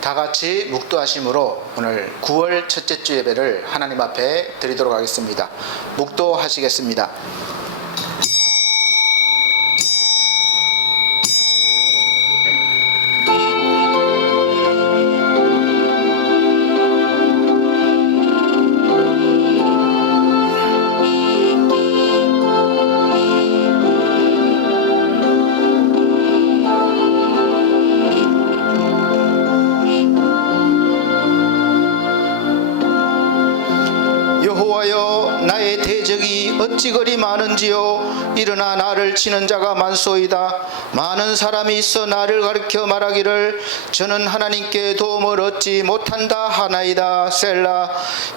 다 같이 묵도하심으로 오늘 9월 첫째 주 예배를 하나님 앞에 드리도록 하겠습니다. 묵도하시겠습니다. 여호와여, 나의 대적이 어찌 그리 많은지요. 일어나 나를 치는 자가 많소이다. 많은 사람이 있어 나를 가르쳐 말하기를 저는 하나님께 도움을 얻지 못한다 하나이다. 셀라.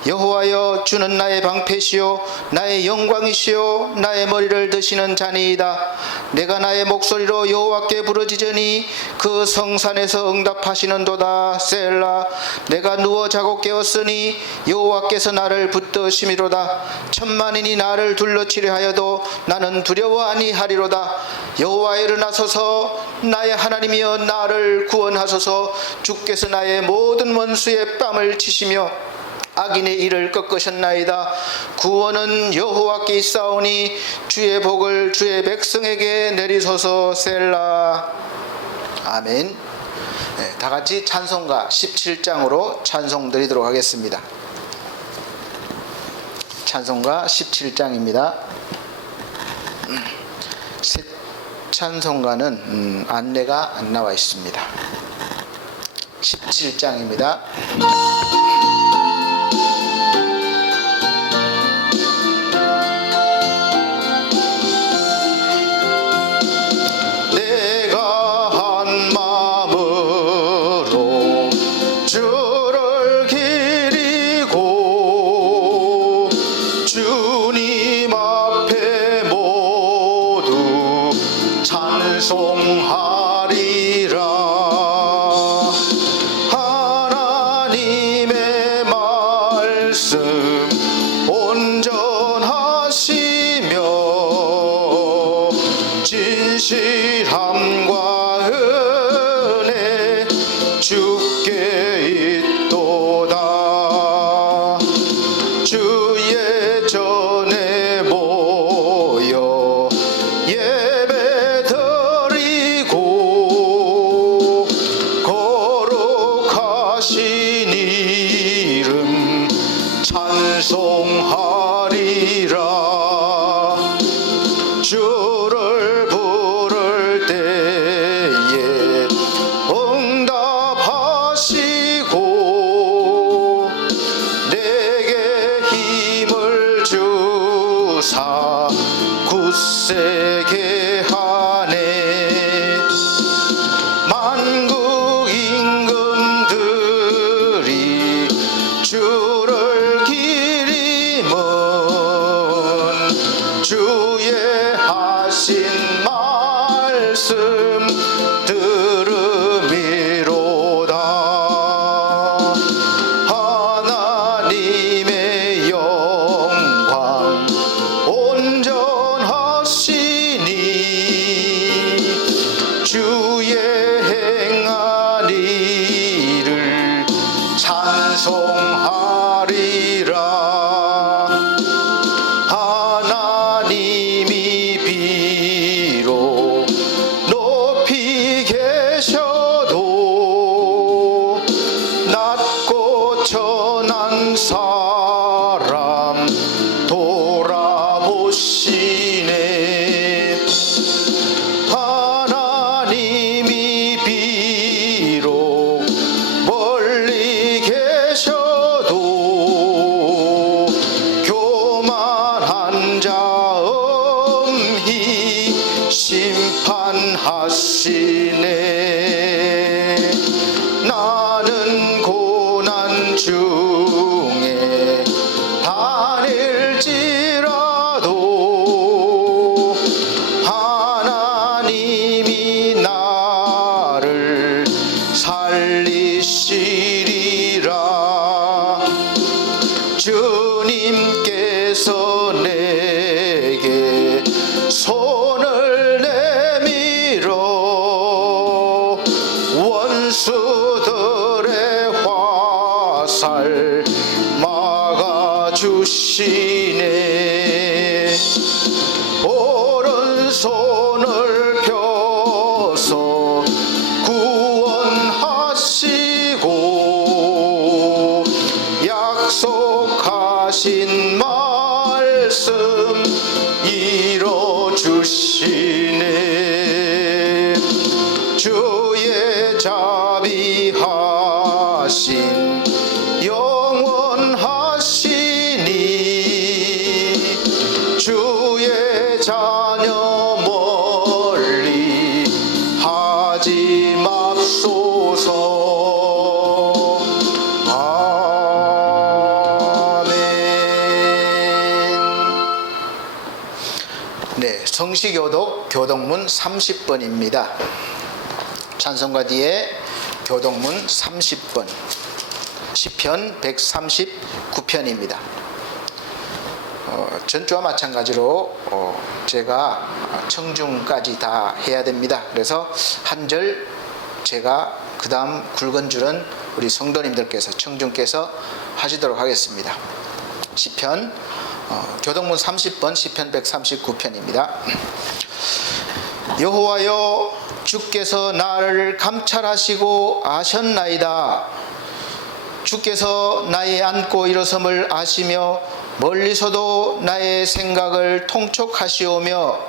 여호와여, 주는 나의 방패시요 나의 영광이시요 나의 머리를 드시는 자니이다. 내가 나의 목소리로 여호와께 부르짖으니 그 성산에서 응답하시는도다. 셀라. 내가 누워 자고 깨었으니 여호와께서 나를 붙드심이로다. 천만인이 나를 둘러치려 하여도 나는 두려워 아니하리로다. 여호와, 일어나소서. 나의 하나님이여, 나를 구원하소서. 주께서 나의 모든 원수의 뺨을 치시며 악인의 일을 꺾으셨나이다. 구원은 여호와께 있사오니 주의 복을 주의 백성에게 내리소서. 셀라. 아멘. 다 같이 찬송가 17장으로 찬송 드리도록 하겠습니다. 찬송가 17장입니다. 새 찬송가는 안내가 안 나와 있습니다. 17장입니다. 하나님의 말씀 온전하시며 진실함과 은혜 주께 있도다. 주의 전에 모여 예배 드리고 거룩하신 이름 찬송하리라. 주를 부를 때에 응답하시고 내게 힘을 주사 굳세게 하네. 만국 임금들이 주를 기림은 주의 하신 말씀 들음이로다. 하나님의 영광 온전하시니 주의 행한 일을 찬송하리라. 하나님이 비록 높이 계셔도 낮고 천한 사람 돌아보시네. 하나님이 비록 멀리 계셔도 주시네. 오른손을 펴서 구원하시고 약속하신 말씀 이뤄주시네. 주의 자비하신 영원하시니 주의 자녀 멀리 하지 맙소서. 아멘. 네, 성시교독 교독문 30번입니다. 찬송가 뒤에 교독문 30번, 시편 139편입니다. 전주와 마찬가지로 제가 청중까지 다 해야 됩니다. 그래서 한 절 제가 그 다음 굵은 줄은 우리 성도님들께서 청중께서 하시도록 하겠습니다. 시편 교독문 30번 시편 139편입니다. 여호와여, 주께서 나를 감찰하시고 아셨나이다. 주께서 나의 앉고 일어섬을 아시며 멀리서도 나의 생각을 통촉하시오며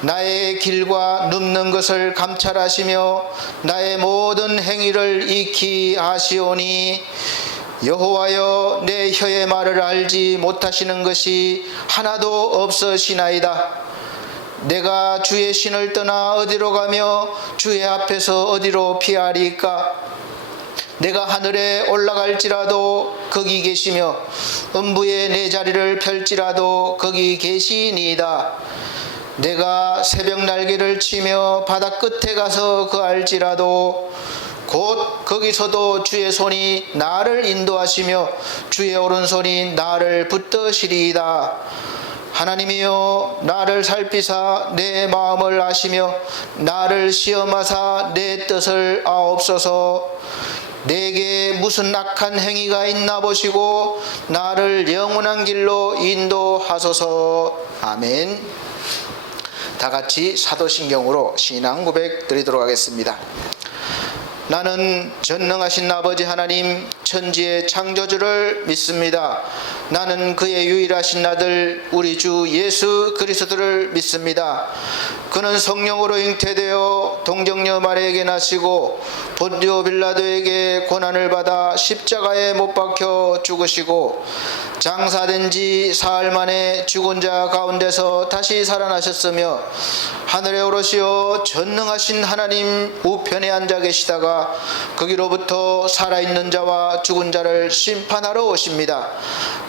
나의 길과 눕는 것을 감찰하시며 나의 모든 행위를 익히 아시오니 여호와여, 내 혀의 말을 알지 못하시는 것이 하나도 없으시나이다. 내가 주의 신을 떠나 어디로 가며 주의 앞에서 어디로 피하리까? 내가 하늘에 올라갈지라도 거기 계시며 음부에 내 자리를 펼지라도 거기 계시니이다. 내가 새벽 날개를 치며 바다 끝에 가서 거할지라도 곧 거기서도 주의 손이 나를 인도하시며 주의 오른손이 나를 붙드시리이다. 하나님이여, 나를 살피사 내 마음을 아시며 나를 시험하사 내 뜻을 아옵소서. 내게 무슨 악한 행위가 있나 보시고 나를 영원한 길로 인도하소서. 아멘. 다 같이 사도신경으로 신앙 고백 드리도록 하겠습니다. 나는 전능하신 아버지 하나님 천지의 창조주를 믿습니다. 나는 그의 유일하신 아들 우리 주 예수 그리스도를 믿습니다. 그는 성령으로 잉태되어 동정녀 마리아에게 나시고 본디오 빌라도에게 고난을 받아 십자가에 못 박혀 죽으시고 장사된 지 사흘 만에 죽은 자 가운데서 다시 살아나셨으며 하늘에 오르시어 전능하신 하나님 우편에 앉아 계시다가 거기로부터 살아있는 자와 죽은 자를 심판하러 오십니다.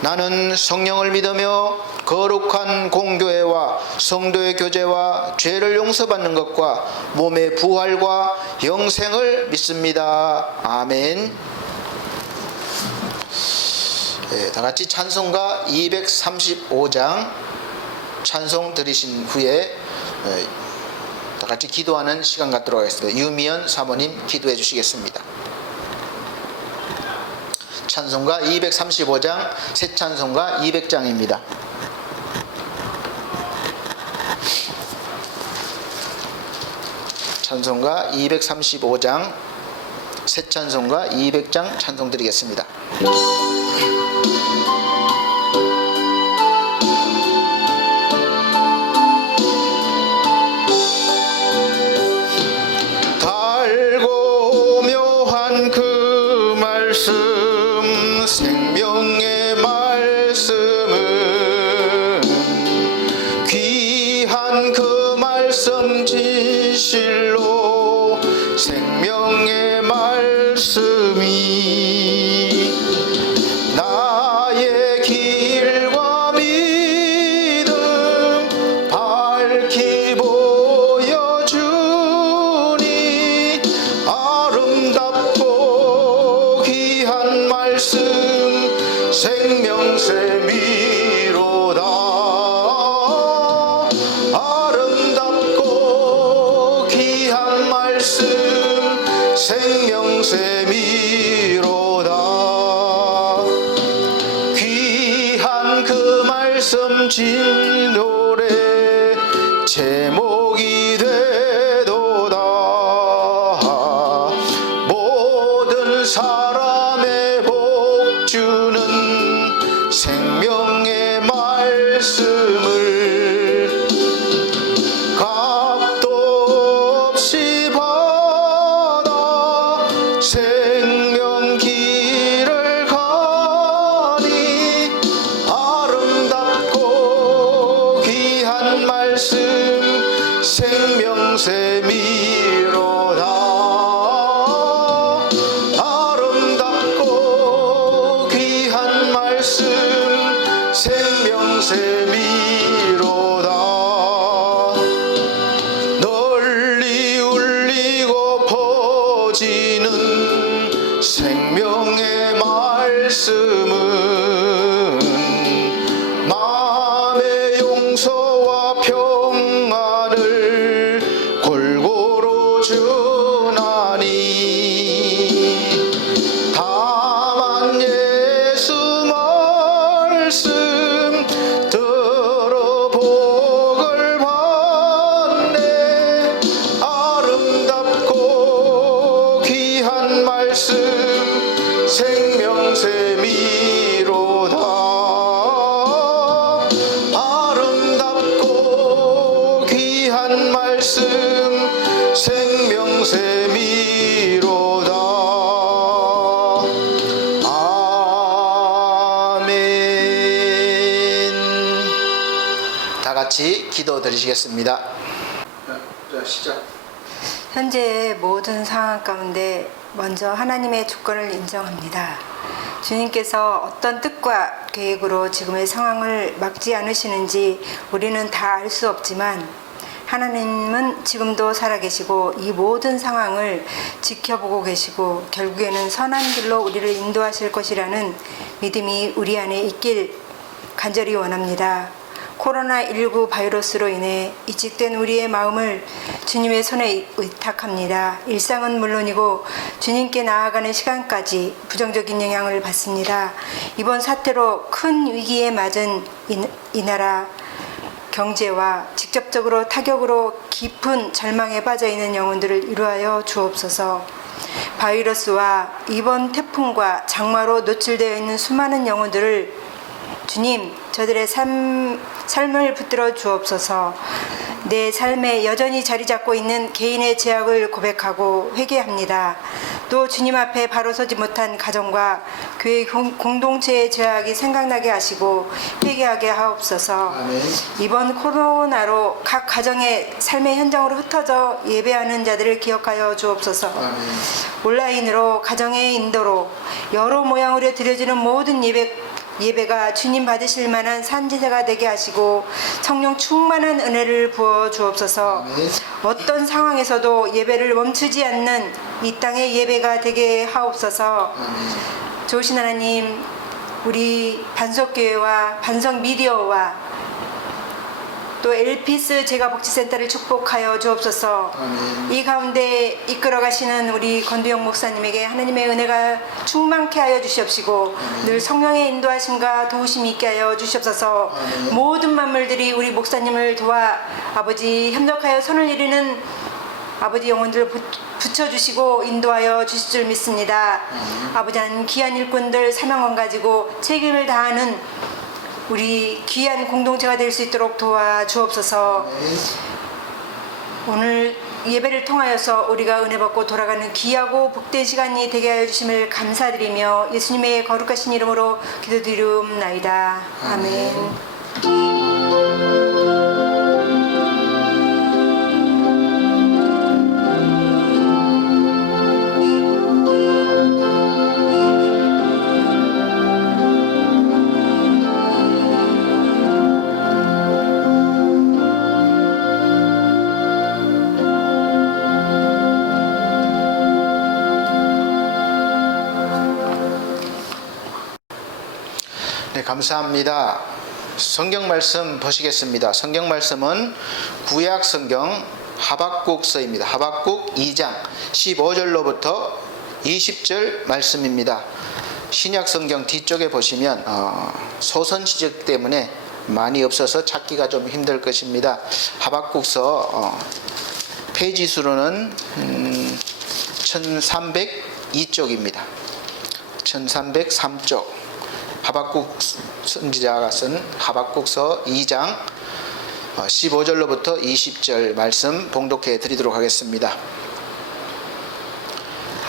나는 성령을 믿으며 거룩한 공교회와 성도의 교제와 죄를 용서받는 것과 몸의 부활과 영생을 믿습니다. 아멘. 네, 다 같이 찬송가 235장 찬송 들으신 후에 다 같이 기도하는 시간 갖도록 하겠습니다. 유미연 사모님 기도해 주시겠습니다. 찬송가 235장, 새 찬송가 200장입니다. 찬송가 235장, 새 찬송가 200장 찬송 드리겠습니다. 달고 묘한 그 말씀, 생명의 말씀은 귀한 그 말씀 진실로 생명의 말씀이 나의 길과 믿음 밝히 보여주니 아름답고 귀한 말씀 생명샘이로다. 아름답고 귀한 말씀 생명샘이로다. 귀한 사람의 복 주는 생명의 말씀을 값도 없이 받아 생명 길을 가니 아름답고 귀한 말씀 생명샘이로다. 아름답고 귀한 말씀 생명샘이로다. 널리 울리고 퍼지는 생명의 말씀은 마음의 용서와 평안을 골고루 주나니 다만 예수 말씀 들어 복을 받네. 아름답고 귀한 말씀 생명샘이로다. 아름답고 귀한 말씀 생명샘이로다. 아멘. 다 같이 기도 드리시겠습니다. 자, 시작. 현재의 모든 상황 가운데 먼저 하나님의 주권을 인정합니다. 주님께서 어떤 뜻과 계획으로 지금의 상황을 막지 않으시는지 우리는 다 알 수 없지만 하나님은 지금도 살아계시고 이 모든 상황을 지켜보고 계시고 결국에는 선한 길로 우리를 인도하실 것이라는 믿음이 우리 안에 있길 간절히 원합니다. 코로나19 바이러스로 인해 이직된 우리의 마음을 주님의 손에 의탁합니다. 일상은 물론이고 주님께 나아가는 시간까지 부정적인 영향을 받습니다. 이번 사태로 큰 위기에 맞은 이 나라 경제와 직접적으로 타격으로 깊은 절망에 빠져있는 영혼들을 위로하여 주옵소서. 바이러스와 이번 태풍과 장마로 노출되어 있는 수많은 영혼들을 주님, 저들의 삶을 붙들어 주옵소서. 내 삶에 여전히 자리 잡고 있는 개인의 죄악을 고백하고 회개합니다. 또 주님 앞에 바로 서지 못한 가정과 교회 공동체의 죄악이 생각나게 하시고 회개하게 하옵소서. 아멘. 이번 코로나로 각 가정의 삶의 현장으로 흩어져 예배하는 자들을 기억하여 주옵소서. 아멘. 온라인으로 가정의 인도로 여러 모양으로 드려지는 모든 예배가 주님 받으실 만한 산지세가 되게 하시고 성령 충만한 은혜를 부어 주옵소서. 아멘. 어떤 상황에서도 예배를 멈추지 않는 이 땅의 예배가 되게 하옵소서. 아멘. 좋으신 하나님, 우리 반석교회와 반석미디어와 또 엘피스 제가복지센터를 축복하여 주옵소서. 아멘. 이 가운데 이끌어 가시는 우리 권두영 목사님에게 하나님의 은혜가 충만케 하여 주시옵시고 늘 성령의 인도하심과 도우심이 있게 하여 주시옵소서. 아멘. 모든 만물들이 우리 목사님을 도와 아버지 협력하여 선을 이루는 아버지 영혼들 붙여주시고 인도하여 주실 줄 믿습니다. 아버지 하나님, 귀한 일꾼들 사명감 가지고 책임을 다하는 우리 귀한 공동체가 될 수 있도록 도와주옵소서. 오늘 예배를 통하여서 우리가 은혜 받고 돌아가는 귀하고 복된 시간이 되게 하여 주심을 감사드리며 예수님의 거룩하신 이름으로 기도드리옵나이다. 아멘. 네, 감사합니다. 성경 말씀 보시겠습니다. 성경 말씀은 구약 성경 하박국서입니다. 하박국 2장 15절로부터 20절 말씀입니다. 신약 성경 뒤쪽에 보시면 소선 지적 때문에 많이 없어서 찾기가 좀 힘들 것입니다. 하박국서 페이지 수로는 2쪽입니다. 1303쪽 하박국 선지자가 쓴 하박국서 2장 15절로부터 20절 말씀 봉독해 드리도록 하겠습니다.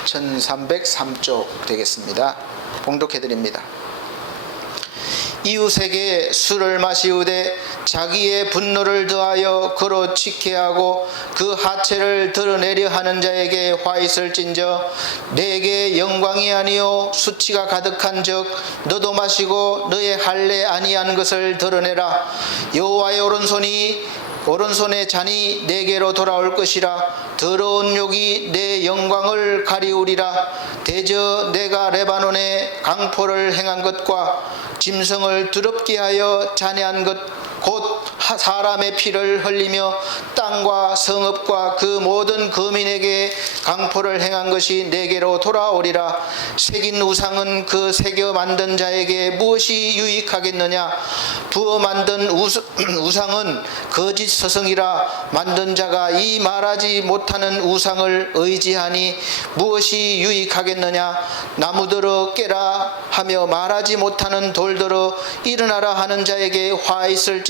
1303쪽 되겠습니다. 봉독해 드립니다. 이웃에게 술을 마시우되 자기의 분노를 더하여 그로 취케하고 그 하체를 드러내려 하는 자에게 화 있을진저 내게 영광이 아니요 수치가 가득한즉 너도 마시고 너의 할례 아니한 것을 드러내라. 여호와의 오른손의 잔이 내게로 돌아올 것이라. 더러운 욕이 내 영광을 가리우리라. 대저 내가 레바논에 강포를 행한 것과 짐승을 더럽게 하여 잔해한 것 곧 사람의 피를 흘리며 땅과 성읍과 그 모든 거민에게 강포를 행한 것이 내게로 돌아오리라. 새긴 우상은 그 새겨 만든 자에게 무엇이 유익하겠느냐. 부어 만든 우상은 거짓 서성이라. 만든 자가 이 말하지 못하는 우상을 의지하니 무엇이 유익하겠느냐. 나무들어 깨라 하며 말하지 못하는 돌들어 일어나라 하는 자에게 화 있을진저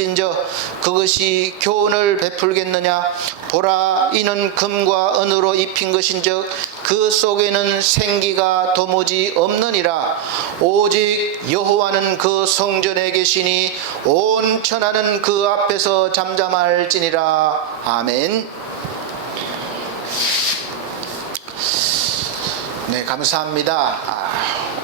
그것이 교훈을 베풀겠느냐. 보라 이는 금과 은으로 입힌 것인즉 그 속에는 생기가 도무지 없느니라. 오직 여호와는 그 성전에 계시니 온 천하는 그 앞에서 잠잠할지니라. 아멘. 네, 감사합니다.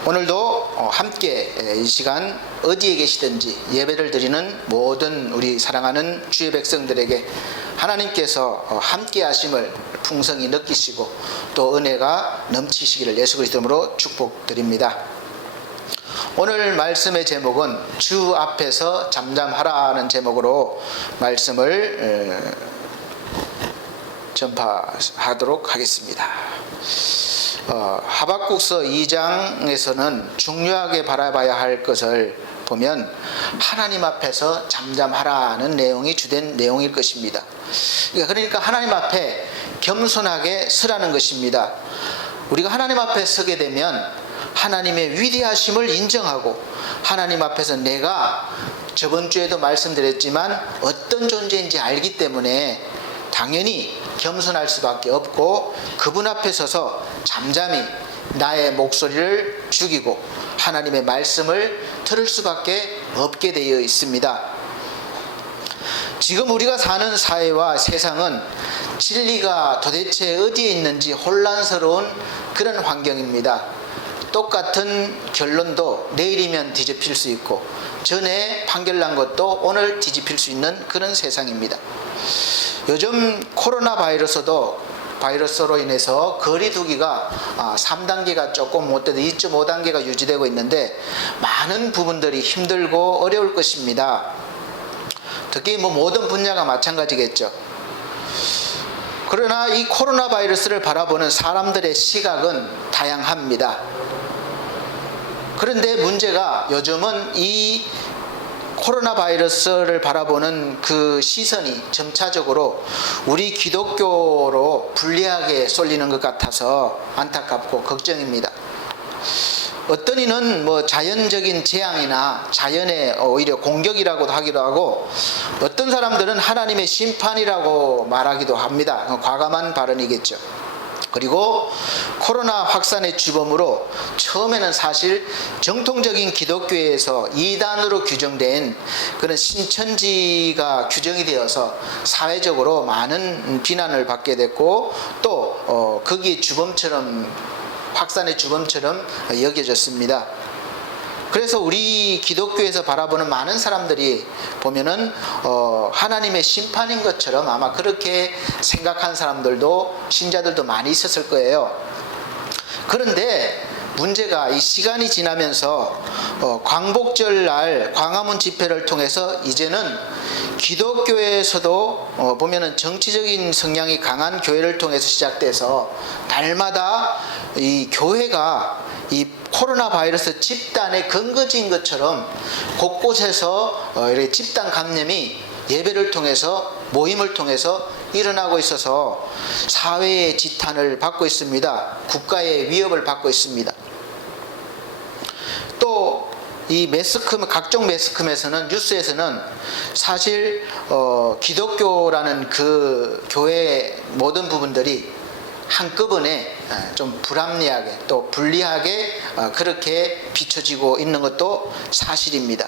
오늘도 함께 이 시간 어디에 계시든지 예배를 드리는 모든 우리 사랑하는 주의 백성들에게 하나님께서 함께 하심을 풍성히 느끼시고 또 은혜가 넘치시기를 예수 그리스도 이름으로 축복드립니다. 오늘 말씀의 제목은 주 앞에서 잠잠하라는 제목으로 말씀을 전파하도록 하겠습니다. 하박국서 2장에서는 중요하게 바라봐야 할 것을 보면 하나님 앞에서 잠잠하라는 내용이 주된 내용일 것입니다. 그러니까 하나님 앞에 겸손하게 서라는 것입니다. 우리가 하나님 앞에 서게 되면 하나님의 위대하심을 인정하고 하나님 앞에서 내가 저번 주에도 말씀드렸지만 어떤 존재인지 알기 때문에 당연히 겸손할 수밖에 없고 그분 앞에 서서 잠잠히 나의 목소리를 죽이고 하나님의 말씀을 들을 수밖에 없게 되어 있습니다. 지금 우리가 사는 사회와 세상은 진리가 도대체 어디에 있는지 혼란스러운 그런 환경입니다. 똑같은 결론도 내일이면 뒤집힐 수 있고 전에 판결난 것도 오늘 뒤집힐 수 있는 그런 세상입니다. 요즘 코로나 바이러스로 인해서 거리두기가 3단계가 조금 못돼도 2.5단계가 유지되고 있는데 많은 부분들이 힘들고 어려울 것입니다. 특히 모든 분야가 마찬가지겠죠. 그러나 이 코로나 바이러스를 바라보는 사람들의 시각은 다양합니다. 그런데 문제가 요즘은 이 코로나 바이러스를 바라보는 그 시선이 점차적으로 우리 기독교로 불리하게 쏠리는 것 같아서 안타깝고 걱정입니다. 어떤 이는 자연적인 재앙이나 자연의 오히려 공격이라고도 하기도 하고 어떤 사람들은 하나님의 심판이라고 말하기도 합니다. 과감한 발언이겠죠. 그리고 코로나 확산의 주범으로 처음에는 사실 정통적인 기독교에서 이단으로 규정된 그런 신천지가 규정이 되어서 사회적으로 많은 비난을 받게 됐고 또 거기에 확산의 주범처럼 여겨졌습니다. 그래서 우리 기독교에서 바라보는 많은 사람들이 보면은 하나님의 심판인 것처럼 아마 그렇게 생각한 사람들도 신자들도 많이 있었을 거예요. 그런데 문제가 이 시간이 지나면서 광복절날 광화문 집회를 통해서 이제는 기독교에서도 보면은 정치적인 성향이 강한 교회를 통해서 시작돼서 날마다 이 교회가 이 코로나 바이러스 집단의 근거지인 것처럼 곳곳에서 이렇게 집단 감염이 예배를 통해서 모임을 통해서 일어나고 있어서 사회의 지탄을 받고 있습니다. 국가의 위협을 받고 있습니다. 또 이 각종 매스컴에서는, 뉴스에서는 사실 기독교라는 그 교회의 모든 부분들이 한꺼번에 좀 불합리하게 또 불리하게 그렇게 비춰지고 있는 것도 사실입니다.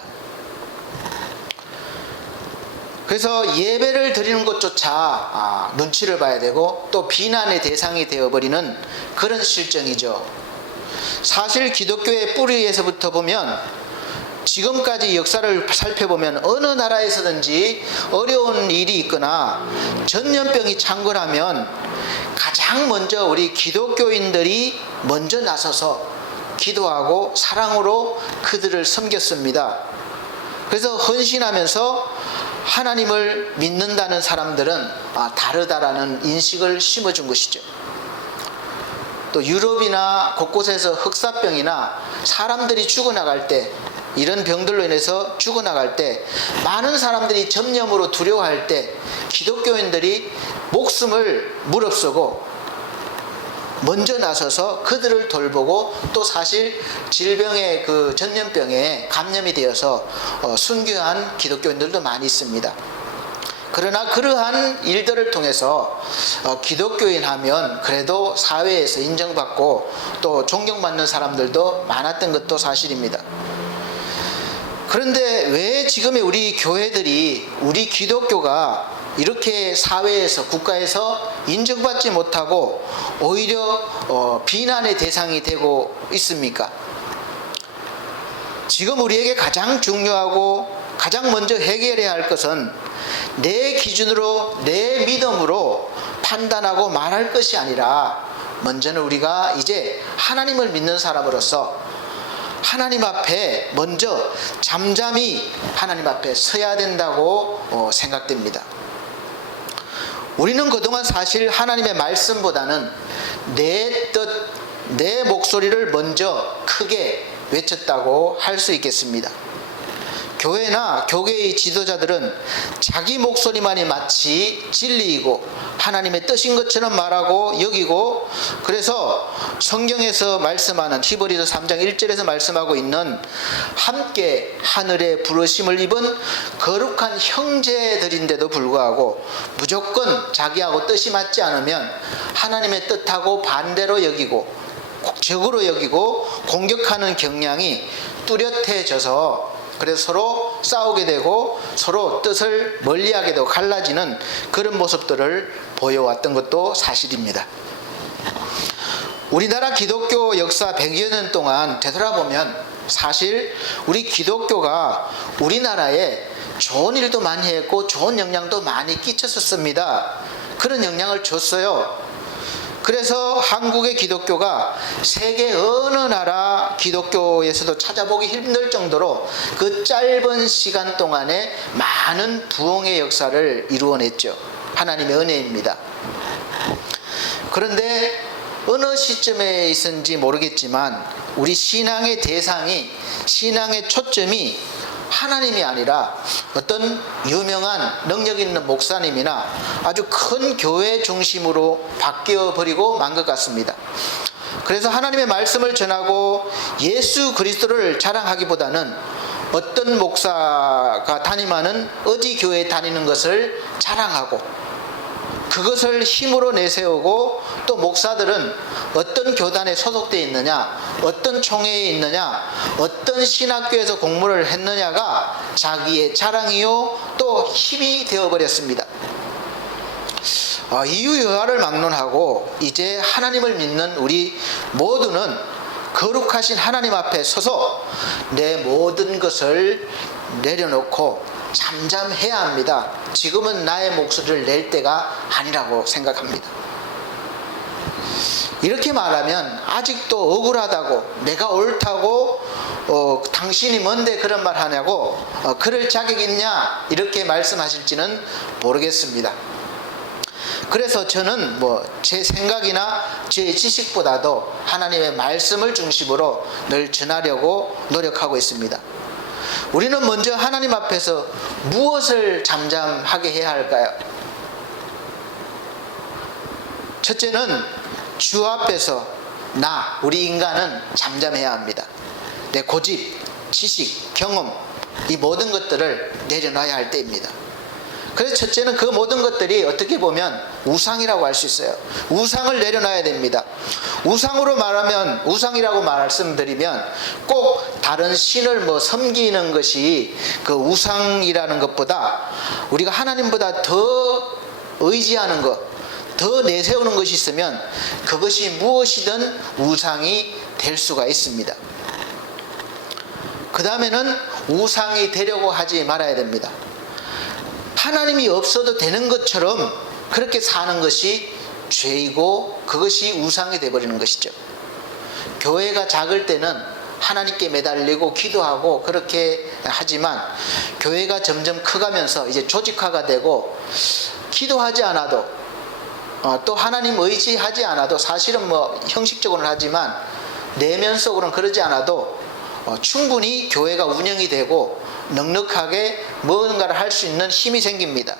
그래서 예배를 드리는 것조차 눈치를 봐야 되고 또 비난의 대상이 되어버리는 그런 실정이죠. 사실 기독교의 뿌리에서부터 보면 지금까지 역사를 살펴보면 어느 나라에서든지 어려운 일이 있거나 전염병이 창궐하면 가장 먼저 우리 기독교인들이 먼저 나서서 기도하고 사랑으로 그들을 섬겼습니다. 그래서 헌신하면서 하나님을 믿는다는 사람들은 다르다라는 인식을 심어준 것이죠. 또 유럽이나 곳곳에서 흑사병이나 사람들이 죽어나갈 때, 이런 병들로 인해서 죽어나갈 때 많은 사람들이 전염으로 두려워할 때 기독교인들이 목숨을 무릅쓰고 먼저 나서서 그들을 돌보고 또 사실 질병의 그 전염병에 감염이 되어서 순교한 기독교인들도 많이 있습니다. 그러나 그러한 일들을 통해서 기독교인 하면 그래도 사회에서 인정받고 또 존경받는 사람들도 많았던 것도 사실입니다. 그런데 왜 지금의 우리 교회들이, 우리 기독교가 이렇게 사회에서, 국가에서 인정받지 못하고 오히려 비난의 대상이 되고 있습니까? 지금 우리에게 가장 중요하고 가장 먼저 해결해야 할 것은 내 기준으로, 내 믿음으로 판단하고 말할 것이 아니라 먼저는 우리가 이제 하나님을 믿는 사람으로서 하나님 앞에 먼저 잠잠히 하나님 앞에 서야 된다고 생각됩니다. 우리는 그동안 사실 하나님의 말씀보다는 내 뜻, 내 목소리를 먼저 크게 외쳤다고 할 수 있겠습니다. 교회나 교계의 지도자들은 자기 목소리만이 마치 진리이고 하나님의 뜻인 것처럼 말하고 여기고, 그래서 성경에서 말씀하는 히브리서 3장 1절에서 말씀하고 있는 함께 하늘의 부르심을 입은 거룩한 형제들인데도 불구하고 무조건 자기하고 뜻이 맞지 않으면 하나님의 뜻하고 반대로 여기고 적으로 여기고 공격하는 경향이 뚜렷해져서, 그래서 서로 싸우게 되고 서로 뜻을 멀리하게 되고 갈라지는 그런 모습들을 보여왔던 것도 사실입니다. 우리나라 기독교 역사 100여 년 동안 되돌아보면 사실 우리 기독교가 우리나라에 좋은 일도 많이 했고 좋은 영향도 많이 끼쳤었습니다. 그런 영향을 줬어요. 그래서 한국의 기독교가 세계 어느 나라 기독교에서도 찾아보기 힘들 정도로 그 짧은 시간 동안에 많은 부흥의 역사를 이루어냈죠. 하나님의 은혜입니다. 그런데 어느 시점에 있었는지 모르겠지만 우리 신앙의 대상이, 신앙의 초점이 하나님이 아니라 어떤 유명한 능력 있는 목사님이나 아주 큰 교회 중심으로 바뀌어 버리고 만 것 같습니다. 그래서 하나님의 말씀을 전하고 예수 그리스도를 자랑하기보다는 어떤 목사가 담임하는 어디 교회에 다니는 것을 자랑하고 그것을 힘으로 내세우고, 또 목사들은 어떤 교단에 소속되어 있느냐, 어떤 총회에 있느냐, 어떤 신학교에서 공부를 했느냐가 자기의 자랑이요 또 힘이 되어버렸습니다. 이유여하를 막론하고 이제 하나님을 믿는 우리 모두는 거룩하신 하나님 앞에 서서 내 모든 것을 내려놓고 잠잠해야 합니다. 지금은 나의 목소리를 낼 때가 아니라고 생각합니다. 이렇게 말하면 아직도 억울하다고, 내가 옳다고 당신이 뭔데 그런 말 하냐고 그럴 자격 있냐 이렇게 말씀하실지는 모르겠습니다. 그래서 저는 제 생각이나 제 지식보다도 하나님의 말씀을 중심으로 늘 전하려고 노력하고 있습니다. 우리는 먼저 하나님 앞에서 무엇을 잠잠하게 해야 할까요? 첫째는 주 앞에서 우리 인간은 잠잠해야 합니다. 내 고집, 지식, 경험, 이 모든 것들을 내려놔야 할 때입니다. 그래서 첫째는 그 모든 것들이 어떻게 보면 우상이라고 할 수 있어요. 우상을 내려놔야 됩니다. 우상으로 말하면, 우상이라고 말씀드리면 꼭 다른 신을 섬기는 것이 그 우상이라는 것보다 우리가 하나님보다 더 의지하는 것, 더 내세우는 것이 있으면 그것이 무엇이든 우상이 될 수가 있습니다. 그 다음에는 우상이 되려고 하지 말아야 됩니다. 하나님이 없어도 되는 것처럼 그렇게 사는 것이 죄이고 그것이 우상이 되어버리는 것이죠. 교회가 작을 때는 하나님께 매달리고 기도하고 그렇게 하지만 교회가 점점 커가면서 이제 조직화가 되고 기도하지 않아도 또 하나님 의지하지 않아도 사실은 형식적으로는 하지만 내면 속으로는 그러지 않아도 충분히 교회가 운영이 되고 넉넉하게 무언가를 할 수 있는 힘이 생깁니다.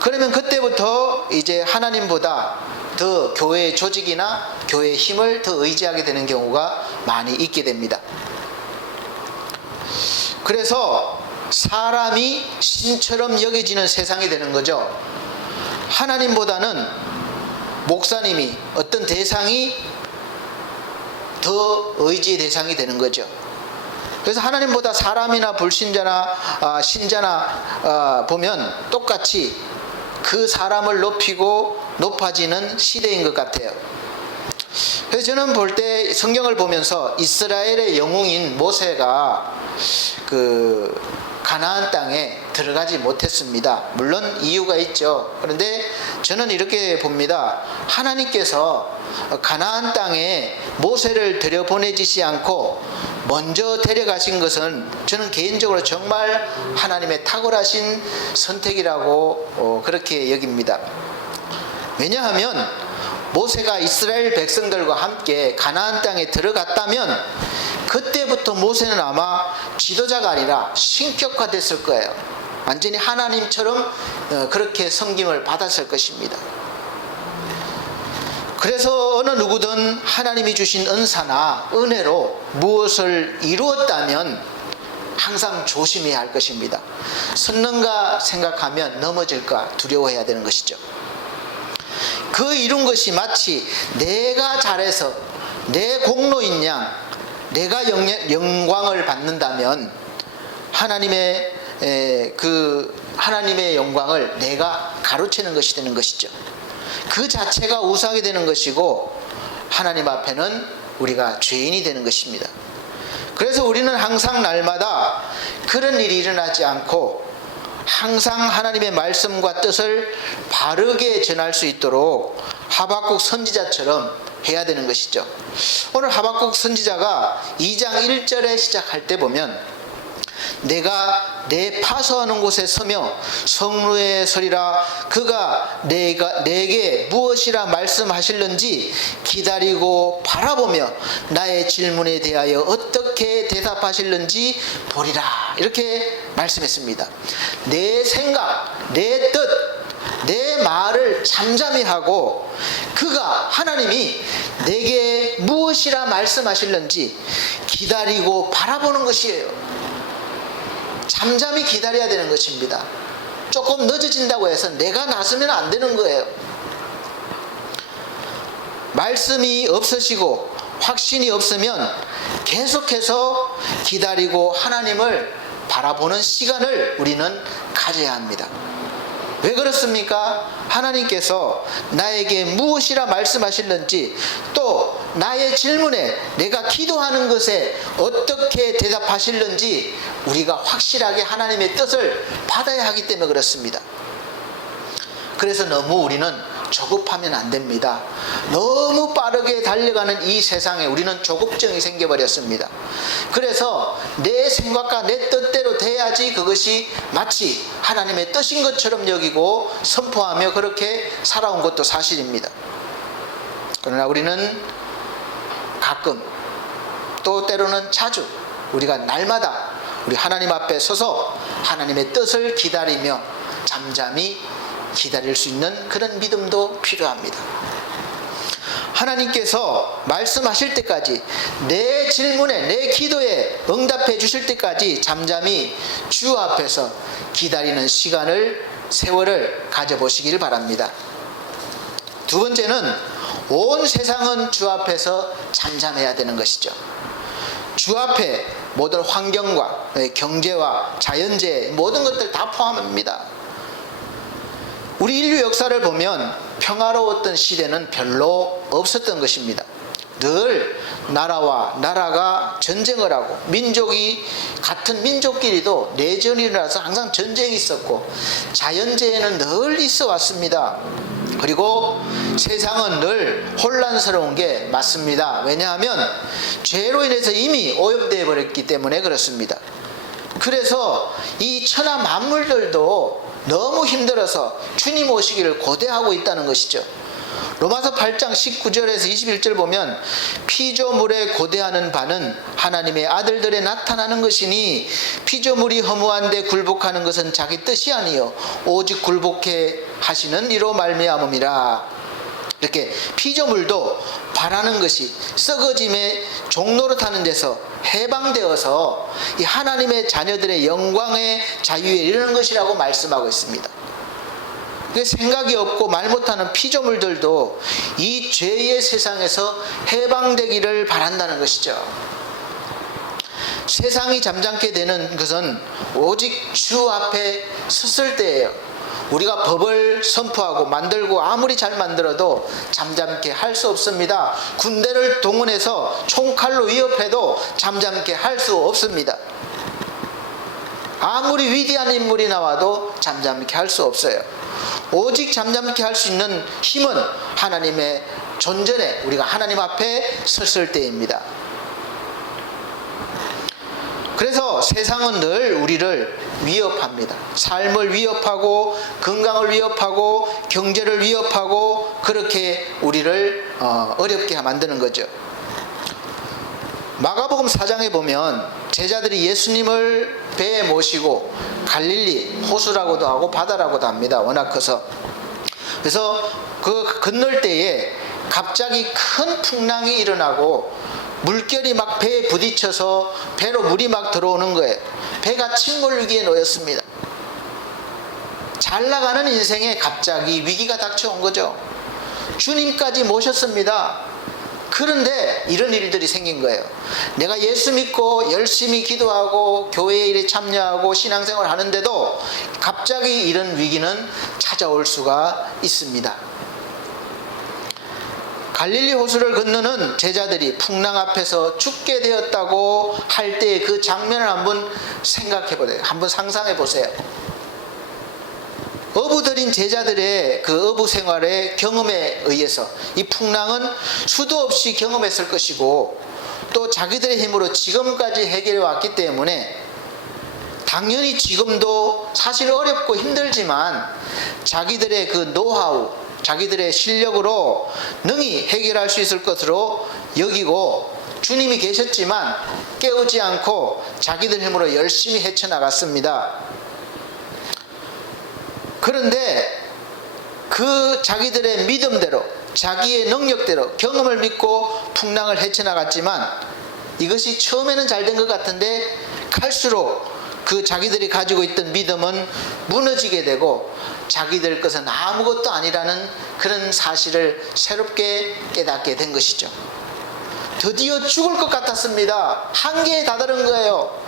그러면 그때부터 이제 하나님보다 더 교회의 조직이나 교회의 힘을 더 의지하게 되는 경우가 많이 있게 됩니다. 그래서 사람이 신처럼 여겨지는 세상이 되는 거죠. 하나님보다는 목사님이, 어떤 대상이 더 의지의 대상이 되는 거죠. 그래서 하나님보다 사람이나 불신자나 신자나 보면 똑같이 그 사람을 높이고 높아지는 시대인 것 같아요. 그래서 저는 볼 때 성경을 보면서 이스라엘의 영웅인 모세가 그 가나안 땅에 들어가지 못했습니다. 물론 이유가 있죠. 그런데 저는 이렇게 봅니다. 하나님께서 가나안 땅에 모세를 들여보내지시 않고 먼저 데려가신 것은 저는 개인적으로 정말 하나님의 탁월하신 선택이라고 그렇게 여깁니다. 왜냐하면 모세가 이스라엘 백성들과 함께 가나안 땅에 들어갔다면 그때부터 모세는 아마 지도자가 아니라 신격화됐을 거예요. 완전히 하나님처럼 그렇게 섬김을 받았을 것입니다. 그래서 어느 누구든 하나님이 주신 은사나 은혜로 무엇을 이루었다면 항상 조심해야 할 것입니다. 섰는가 생각하면 넘어질까 두려워해야 되는 것이죠. 그 이룬 것이 마치 내가 잘해서 내 공로인 양 내가 영광을 받는다면 하나님의 영광을 내가 가로채는 것이 되는 것이죠. 그 자체가 우상이 되는 것이고 하나님 앞에는 우리가 죄인이 되는 것입니다. 그래서 우리는 항상 날마다 그런 일이 일어나지 않고 항상 하나님의 말씀과 뜻을 바르게 전할 수 있도록 하박국 선지자처럼 해야 되는 것이죠. 오늘 하박국 선지자가 2장 1절에 시작할 때 보면 내가 내 파수하는 곳에 서며 성루에 서리라. 그가 내게 무엇이라 말씀하실는지 기다리고 바라보며 나의 질문에 대하여 어떻게 대답하실는지 보리라. 이렇게 말씀했습니다. 내 생각, 내 뜻, 내 말을 잠잠히 하고 그가 하나님이 내게 무엇이라 말씀하실는지 기다리고 바라보는 것이에요. 잠잠히 기다려야 되는 것입니다. 조금 늦어진다고 해서 내가 나서면 안 되는 거예요. 말씀이 없으시고 확신이 없으면 계속해서 기다리고 하나님을 바라보는 시간을 우리는 가져야 합니다. 왜 그렇습니까? 하나님께서 나에게 무엇이라 말씀하실는지 또 나의 질문에 내가 기도하는 것에 어떻게 대답하실는지 우리가 확실하게 하나님의 뜻을 받아야 하기 때문에 그렇습니다. 그래서 너무 우리는 조급하면 안 됩니다. 너무 빠르게 달려가는 이 세상에 우리는 조급증이 생겨버렸습니다. 그래서 내 생각과 내 뜻대로 돼야지 그것이 마치 하나님의 뜻인 것처럼 여기고 선포하며 그렇게 살아온 것도 사실입니다. 그러나 우리는 가끔 또 때로는 자주 우리가 날마다 우리 하나님 앞에 서서 하나님의 뜻을 기다리며 잠잠히 기다릴 수 있는 그런 믿음도 필요합니다. 하나님께서 말씀하실 때까지, 내 질문에, 내 기도에 응답해 주실 때까지 잠잠히 주 앞에서 기다리는 시간을, 세월을 가져보시길 바랍니다. 두 번째는 온 세상은 주 앞에서 잠잠해야 되는 것이죠. 주 앞에 모든 환경과 경제와 자연재해, 모든 것들 다 포함합니다. 우리 인류 역사를 보면 평화로웠던 시대는 별로 없었던 것입니다. 늘 나라와 나라가 전쟁을 하고, 민족이 같은 민족끼리도 내전이 일어나서 항상 전쟁이 있었고, 자연재해는 늘 있어 왔습니다. 그리고 세상은 늘 혼란스러운 게 맞습니다. 왜냐하면 죄로 인해서 이미 오염되어 버렸기 때문에 그렇습니다. 그래서 이 천하 만물들도 너무 힘들어서 주님 오시기를 고대하고 있다는 것이죠. 로마서 8장 19절에서 21절 보면, 피조물에 고대하는 바는 하나님의 아들들에 나타나는 것이니 피조물이 허무한데 굴복하는 것은 자기 뜻이 아니요 오직 굴복해 하시는 이로 말미암음이라. 이렇게 피조물도 바라는 것이 썩어짐의 종노릇하는 데서 해방되어서 이 하나님의 자녀들의 영광의 자유에 이르는 것이라고 말씀하고 있습니다. 생각이 없고 말 못하는 피조물들도 이 죄의 세상에서 해방되기를 바란다는 것이죠. 세상이 잠잠게 되는 것은 오직 주 앞에 섰을 때예요. 우리가 법을 선포하고 만들고 아무리 잘 만들어도 잠잠게 할 수 없습니다. 군대를 동원해서 총칼로 위협해도 잠잠게 할 수 없습니다. 아무리 위대한 인물이 나와도 잠잠게 할 수 없어요. 오직 잠잠케 할 수 있는 힘은 하나님의 존전에, 우리가 하나님 앞에 섰을 때입니다. 그래서 세상은 늘 우리를 위협합니다. 삶을 위협하고, 건강을 위협하고, 경제를 위협하고, 그렇게 우리를 어렵게 만드는 거죠. 마가복음 4장에 보면 제자들이 예수님을 배에 모시고 갈릴리 호수라고도 하고 바다라고도 합니다. 워낙 커서. 그래서 그 건널 때에 갑자기 큰 풍랑이 일어나고 물결이 막 배에 부딪혀서 배로 물이 막 들어오는 거예요. 배가 침몰 위기에 놓였습니다. 잘 나가는 인생에 갑자기 위기가 닥쳐온 거죠. 주님까지 모셨습니다. 그런데 이런 일들이 생긴 거예요. 내가 예수 믿고 열심히 기도하고 교회 일에 참여하고 신앙생활 하는데도 갑자기 이런 위기는 찾아올 수가 있습니다. 갈릴리 호수를 건너는 제자들이 풍랑 앞에서 죽게 되었다고 할 때의 그 장면을 한번 생각해 보세요. 한번 상상해 보세요. 어부들인 제자들의 그 어부 생활의 경험에 의해서 이 풍랑은 수도 없이 경험했을 것이고, 또 자기들의 힘으로 지금까지 해결해 왔기 때문에 당연히 지금도 사실 어렵고 힘들지만 자기들의 그 노하우, 자기들의 실력으로 능히 해결할 수 있을 것으로 여기고, 주님이 계셨지만 깨우지 않고 자기들 힘으로 열심히 헤쳐나갔습니다. 그런데 그 자기들의 믿음대로, 자기의 능력대로 경험을 믿고 풍랑을 헤쳐나갔지만, 이것이 처음에는 잘 된 것 같은데 갈수록 그 자기들이 가지고 있던 믿음은 무너지게 되고 자기들 것은 아무것도 아니라는 그런 사실을 새롭게 깨닫게 된 것이죠. 드디어 죽을 것 같았습니다. 한계에 다다른 거예요.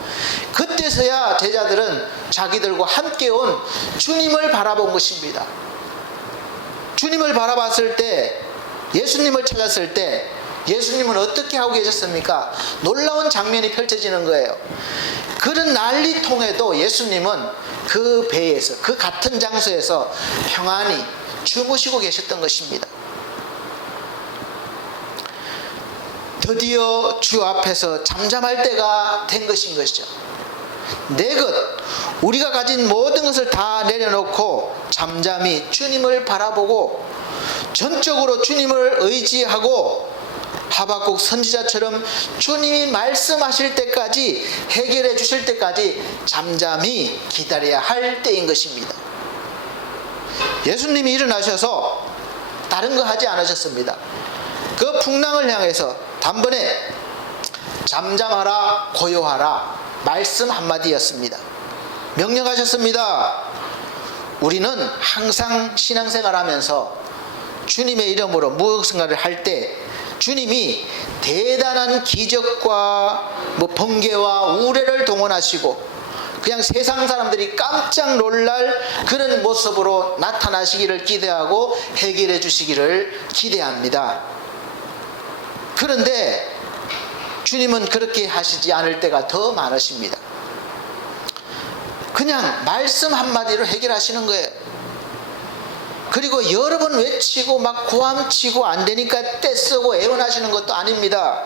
그때서야 제자들은 자기들과 함께 온 주님을 바라본 것입니다. 주님을 바라봤을 때, 예수님을 찾았을 때 예수님은 어떻게 하고 계셨습니까? 놀라운 장면이 펼쳐지는 거예요. 그런 난리통에도 예수님은 그 배에서, 그 같은 장소에서 평안히 주무시고 계셨던 것입니다. 드디어 주 앞에서 잠잠할 때가 된 것인 것이죠. 내 것, 우리가 가진 모든 것을 다 내려놓고 잠잠히 주님을 바라보고 전적으로 주님을 의지하고 하박국 선지자처럼 주님이 말씀하실 때까지, 해결해 주실 때까지 잠잠히 기다려야 할 때인 것입니다. 예수님이 일어나셔서 다른 거 하지 않으셨습니다. 그 풍랑을 향해서 단번에 잠잠하라 고요하라 말씀 한마디였습니다. 명령하셨습니다. 우리는 항상 신앙생활 하면서 주님의 이름으로 무엇인가를 할 때 주님이 대단한 기적과 번개와 우레를 동원하시고 그냥 세상 사람들이 깜짝 놀랄 그런 모습으로 나타나시기를 기대하고 해결해 주시기를 기대합니다. 그런데 주님은 그렇게 하시지 않을 때가 더 많으십니다. 그냥 말씀 한마디로 해결하시는 거예요. 그리고 여러 번 외치고 막 고함치고 안 되니까 떼쓰고 애원하시는 것도 아닙니다.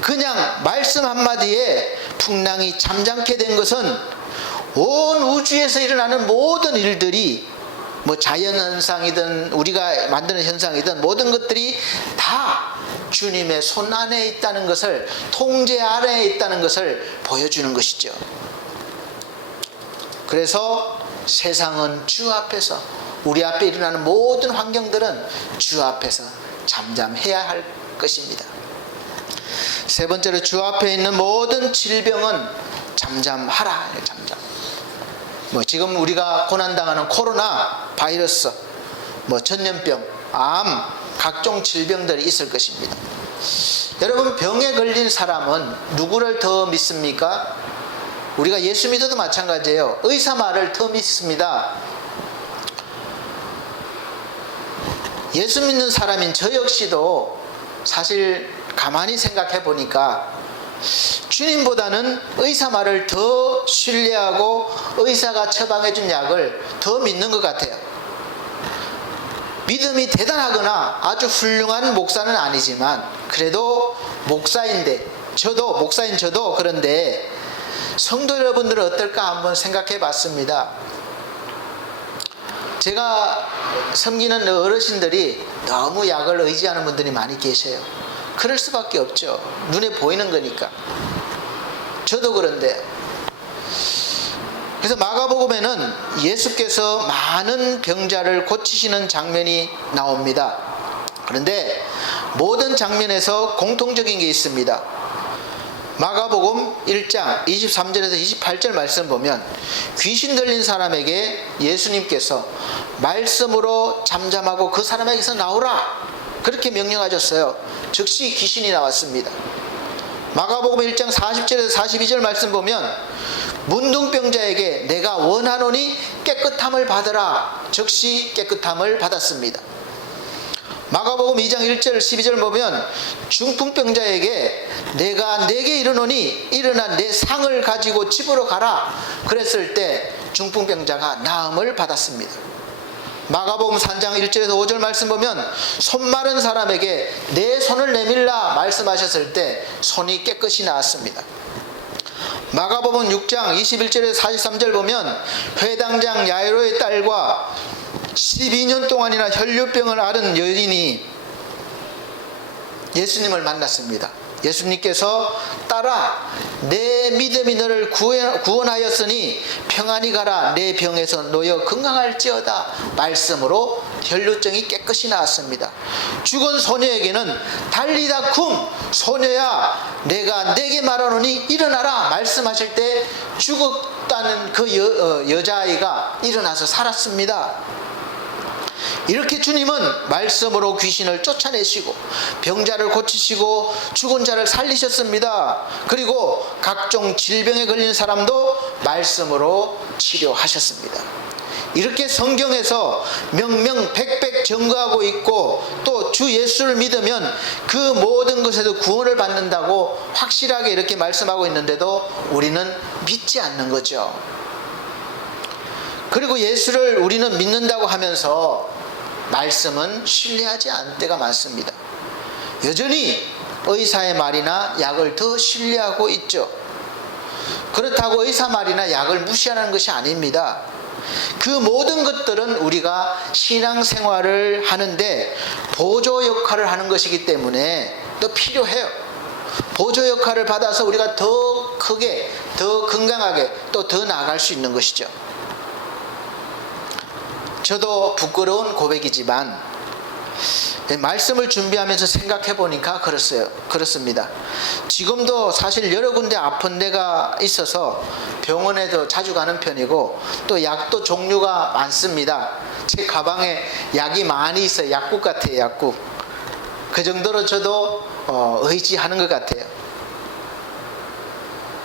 그냥 말씀 한마디에 풍랑이 잠잠게 된 것은 온 우주에서 일어나는 모든 일들이 자연현상이든 우리가 만드는 현상이든 모든 것들이 다 주님의 손 안에 있다는 것을, 통제 아래에 있다는 것을 보여주는 것이죠. 그래서 세상은 주 앞에서, 우리 앞에 일어나는 모든 환경들은 주 앞에서 잠잠해야 할 것입니다. 세 번째로 주 앞에 있는 모든 질병은 잠잠하라. 잠잠. 지금 우리가 고난당하는 코로나 바이러스, 전염병, 암, 각종 질병들이 있을 것입니다. 여러분, 병에 걸린 사람은 누구를 더 믿습니까? 우리가 예수 믿어도 마찬가지예요. 의사 말을 더 믿습니다. 예수 믿는 사람인 저 역시도 사실 가만히 생각해 보니까 주님보다는 의사 말을 더 신뢰하고 의사가 처방해 준 약을 더 믿는 것 같아요. 믿음이 대단하거나 아주 훌륭한 목사는 아니지만 그래도 목사인 저도 그런데 성도 여러분들은 어떨까 한번 생각해 봤습니다. 제가 섬기는 어르신들이 너무 약을 의지하는 분들이 많이 계셔요. 그럴 수밖에 없죠. 눈에 보이는 거니까. 저도 그런데. 그래서 마가복음에는 예수께서 많은 병자를 고치시는 장면이 나옵니다. 그런데 모든 장면에서 공통적인 게 있습니다. 마가복음 1장 23절에서 28절 말씀 보면 귀신 들린 사람에게 예수님께서 말씀으로 잠잠하고 그 사람에게서 나오라 그렇게 명령하셨어요. 즉시 귀신이 나왔습니다. 마가복음 1장 40절에서 42절 말씀 보면 문둥병자에게 내가 원하노니 깨끗함을 받으라. 즉시 깨끗함을 받았습니다. 마가복음 2장 1절 12절 보면 중풍병자에게 내가 내게 이르노니 일어나 내 상을 가지고 집으로 가라. 그랬을 때 중풍병자가 나음을 받았습니다. 마가복음 3장 1절에서 5절 말씀 보면 손 마른 사람에게 내 손을 내밀라 말씀하셨을 때 손이 깨끗이 나았습니다. 마가복음 6장 21절에서 43절 보면 회당장 야이로의 딸과 12년 동안이나 혈류병을 앓은 여인이 예수님을 만났습니다. 예수님께서 딸아 내 믿음이 너를 구원하였으니 평안히 가라. 내 병에서 놓여 건강할지어다. 말씀으로 혈류증이 깨끗이 나았습니다. 죽은 소녀에게는 달리다 쿰 소녀야 내가 내게 말하노니 일어나라 말씀하실 때 죽었다는 그 여자아이가 일어나서 살았습니다. 이렇게 주님은 말씀으로 귀신을 쫓아내시고 병자를 고치시고 죽은 자를 살리셨습니다. 그리고 각종 질병에 걸린 사람도 말씀으로 치료하셨습니다. 이렇게 성경에서 명명백백 증거하고 있고 또 주 예수를 믿으면 그 모든 것에도 구원을 받는다고 확실하게 이렇게 말씀하고 있는데도 우리는 믿지 않는 거죠. 그리고 예수를 우리는 믿는다고 하면서 말씀은 신뢰하지 않을 때가 많습니다. 여전히 의사의 말이나 약을 더 신뢰하고 있죠. 그렇다고 의사 말이나 약을 무시하는 것이 아닙니다. 그 모든 것들은 우리가 신앙생활을 하는데 보조 역할을 하는 것이기 때문에 또 필요해요. 보조 역할을 받아서 우리가 더 크게, 더 건강하게 또 더 나아갈 수 있는 것이죠. 저도 부끄러운 고백이지만 말씀을 준비하면서 생각해 보니까 그렇습니다. 지금도 사실 여러 군데 아픈 데가 있어서 병원에도 자주 가는 편이고 또 약도 종류가 많습니다. 제 가방에 약이 많이 있어요. 약국 같아요. 약국. 그 정도로 저도 의지하는 것 같아요.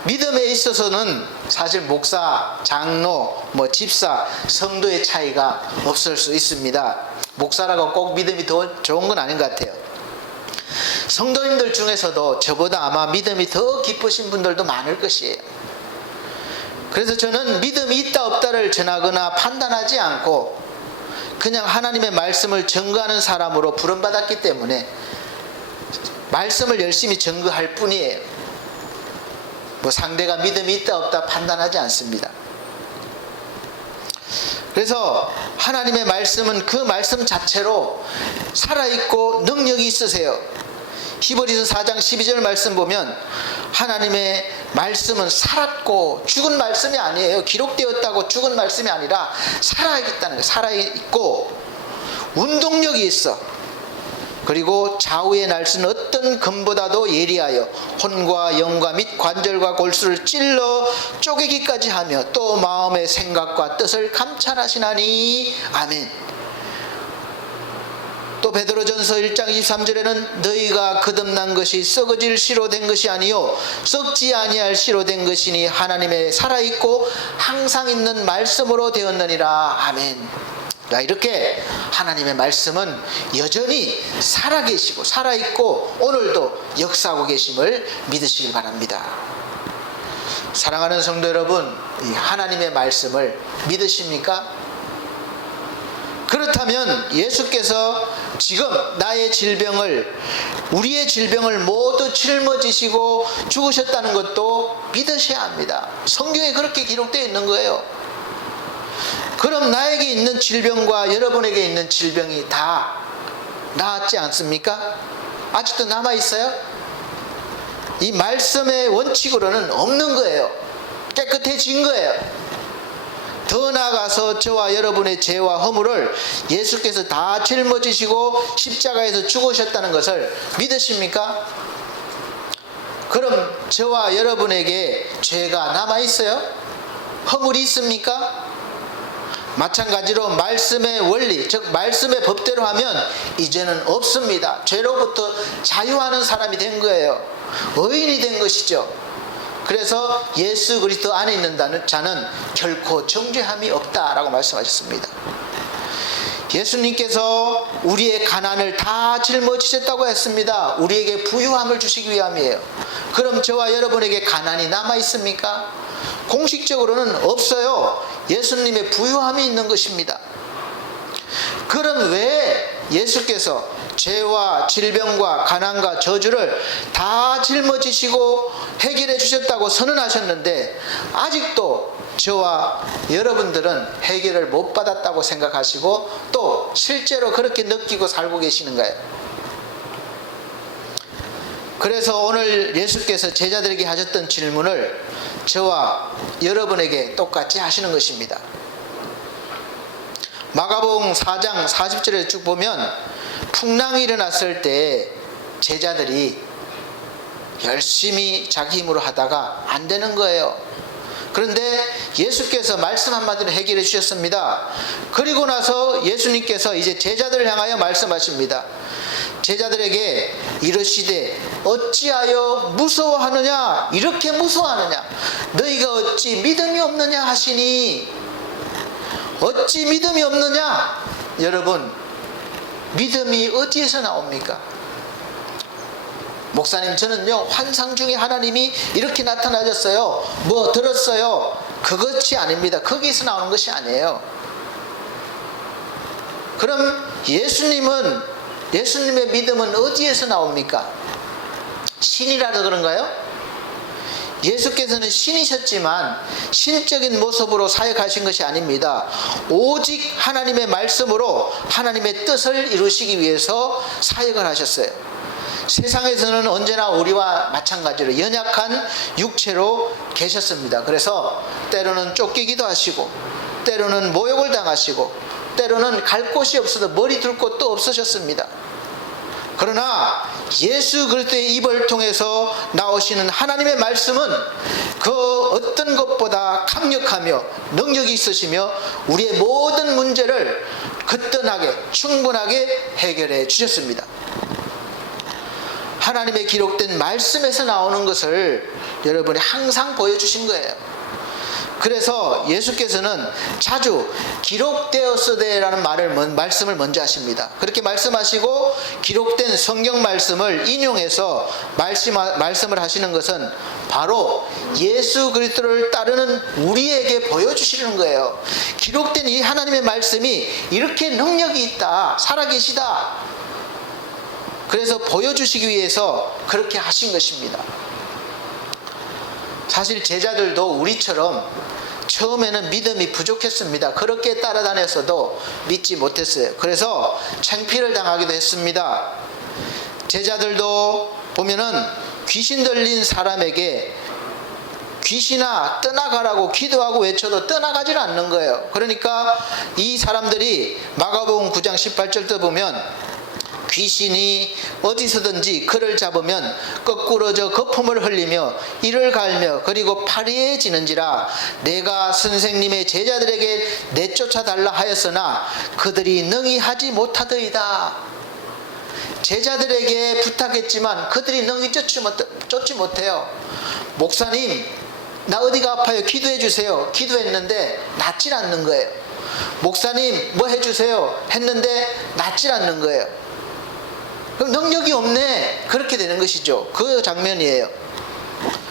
믿음에 있어서는 사실 목사, 장로, 집사, 성도의 차이가 없을 수 있습니다. 목사라고 꼭 믿음이 더 좋은 건 아닌 것 같아요. 성도님들 중에서도 저보다 아마 믿음이 더 깊으신 분들도 많을 것이에요. 그래서 저는 믿음이 있다 없다를 전하거나 판단하지 않고 그냥 하나님의 말씀을 증거하는 사람으로 부름받았기 때문에 말씀을 열심히 증거할 뿐이에요. 상대가 믿음이 있다 없다 판단하지 않습니다. 그래서 하나님의 말씀은 그 말씀 자체로 살아있고 능력이 있으세요. 히브리서 4장 12절 말씀 보면 하나님의 말씀은 살았고 죽은 말씀이 아니에요. 기록되었다고 죽은 말씀이 아니라 살아있다는 거예요. 살아있고 운동력이 있어. 그리고 좌우의 날씨는 어떤 금보다도 예리하여 혼과 영과 및 관절과 골수를 찔러 쪼개기까지 하며 또 마음의 생각과 뜻을 감찰하시나니. 아멘. 또 베드로전서 1장 23절에는 너희가 거듭난 것이 썩어질 씨로 된 것이 아니요 썩지 아니할 씨로 된 것이니 하나님의 살아있고 항상 있는 말씀으로 되었느니라. 아멘. 이렇게 하나님의 말씀은 여전히 살아계시고 살아있고 오늘도 역사하고 계심을 믿으시길 바랍니다. 사랑하는 성도 여러분, 이 하나님의 말씀을 믿으십니까? 그렇다면 예수께서 지금 나의 질병을, 우리의 질병을 모두 짊어지시고 죽으셨다는 것도 믿으셔야 합니다. 성경에 그렇게 기록되어 있는 거예요. 그럼 나에게 있는 질병과 여러분에게 있는 질병이 다 나았지 않습니까? 아직도 남아있어요? 이 말씀의 원칙으로는 없는 거예요. 깨끗해진 거예요. 더 나아가서 저와 여러분의 죄와 허물을 예수께서 다 짊어지시고 십자가에서 죽으셨다는 것을 믿으십니까? 그럼 저와 여러분에게 죄가 남아있어요? 허물이 있습니까? 마찬가지로 말씀의 원리, 즉 말씀의 법대로 하면 이제는 없습니다. 죄로부터 자유하는 사람이 된 거예요. 의인이 된 것이죠. 그래서 예수 그리스도 안에 있는 자는 결코 정죄함이 없다라고 말씀하셨습니다. 예수님께서 우리의 가난을 다 짊어지셨다고 했습니다. 우리에게 부유함을 주시기 위함이에요. 그럼 저와 여러분에게 가난이 남아 있습니까? 공식적으로는 없어요. 예수님의 부유함이 있는 것입니다. 그럼 왜 예수께서 죄와 질병과 가난과 저주를 다 짊어지시고 해결해 주셨다고 선언하셨는데 아직도 저와 여러분들은 해결을 못 받았다고 생각하시고 또 실제로 그렇게 느끼고 살고 계시는가요? 그래서 오늘 예수께서 제자들에게 하셨던 질문을 저와 여러분에게 똑같이 하시는 것입니다. 마가복음 4장 40절에 쭉 보면 풍랑이 일어났을 때 제자들이 열심히 자기 힘으로 하다가 안 되는 거예요. 그런데 예수께서 말씀 한마디로 해결해 주셨습니다. 그리고 나서 예수님께서 이제 제자들을 향하여 말씀하십니다. 제자들에게 이르시되 어찌하여 무서워하느냐, 이렇게 무서워하느냐, 너희가 어찌 믿음이 없느냐 하시니. 어찌 믿음이 없느냐? 여러분, 믿음이 어디에서 나옵니까? 목사님, 저는요 환상 중에 하나님이 이렇게 나타나셨어요, 뭐 들었어요, 그것이 아닙니다. 거기서 나오는 것이 아니에요. 그럼 예수님의 믿음은 어디에서 나옵니까? 신이라서 그런가요? 예수께서는 신이셨지만 신적인 모습으로 사역하신 것이 아닙니다. 오직 하나님의 말씀으로 하나님의 뜻을 이루시기 위해서 사역을 하셨어요. 세상에서는 언제나 우리와 마찬가지로 연약한 육체로 계셨습니다. 그래서 때로는 쫓기기도 하시고 때로는 모욕을 당하시고 때로는 갈 곳이 없어도 머리 둘 곳도 없으셨습니다. 그러나 예수 그리스도의 입을 통해서 나오시는 하나님의 말씀은 그 어떤 것보다 강력하며 능력이 있으시며 우리의 모든 문제를 거뜬하게 충분하게 해결해 주셨습니다. 하나님의 기록된 말씀에서 나오는 것을 여러분이 항상 보여주신 거예요. 그래서 예수께서는 자주 기록되었으되라는 말씀을 먼저 하십니다. 그렇게 말씀하시고 기록된 성경 말씀을 인용해서 말씀을 하시는 것은 바로 예수 그리스도를 따르는 우리에게 보여주시는 거예요. 기록된 이 하나님의 말씀이 이렇게 능력이 있다, 살아계시다. 그래서 보여주시기 위해서 그렇게 하신 것입니다. 사실 제자들도 우리처럼 처음에는 믿음이 부족했습니다. 그렇게 따라다녔어도 믿지 못했어요. 그래서 창피를 당하기도 했습니다. 제자들도 보면은 귀신 들린 사람에게 귀신아 떠나가라고 기도하고 외쳐도 떠나가질 않는 거예요. 그러니까 이 사람들이 마가복음 9장 18절도 보면 귀신이 어디서든지 그를 잡으면 거꾸로 저 거품을 흘리며 이를 갈며 그리고 파리해지는지라 내가 선생님의 제자들에게 내쫓아 달라 하였으나 그들이 능히 하지 못하더이다. 제자들에게 부탁했지만 그들이 능히 쫓지 못해요. 목사님 나 어디가 아파요 기도해 주세요. 기도했는데 낫질 않는 거예요. 목사님 뭐 해주세요 했는데 낫질 않는 거예요. 그럼 능력이 없네 그렇게 되는 것이죠. 그 장면이에요.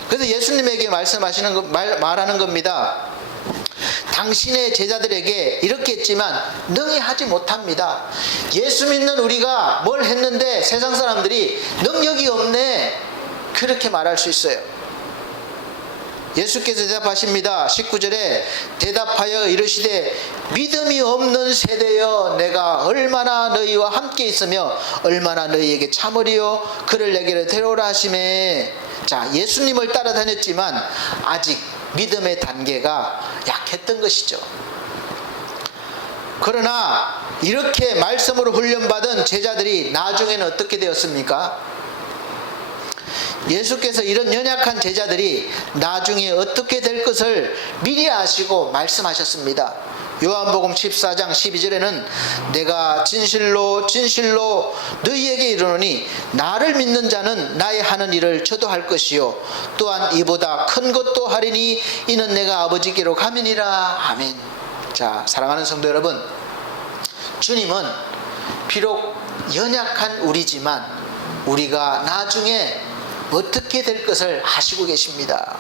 그래서 예수님에게 말하는 겁니다. 당신의 제자들에게 이렇게 했지만 능히 하지 못합니다. 예수 믿는 우리가 뭘 했는데 세상 사람들이 능력이 없네 그렇게 말할 수 있어요. 예수께서 대답하십니다. 19절에 대답하여 이르시되 믿음이 없는 세대여 내가 얼마나 너희와 함께 있으며 얼마나 너희에게 참으리요 그를 내게로 데려오라 하시매. 자, 예수님을 따라다녔지만 아직 믿음의 단계가 약했던 것이죠. 그러나 이렇게 말씀으로 훈련받은 제자들이 나중에는 어떻게 되었습니까? 예수께서 이런 연약한 제자들이 나중에 어떻게 될 것을 미리 아시고 말씀하셨습니다. 요한복음 14장 12절에는 내가 진실로 진실로 너희에게 이르노니 나를 믿는 자는 나의 하는 일을 저도 할 것이요 또한 이보다 큰 것도 하리니 이는 내가 아버지께로 가미니라. 아멘. 자, 사랑하는 성도 여러분, 주님은 비록 연약한 우리지만 우리가 나중에 어떻게 될 것을 아시고 계십니다.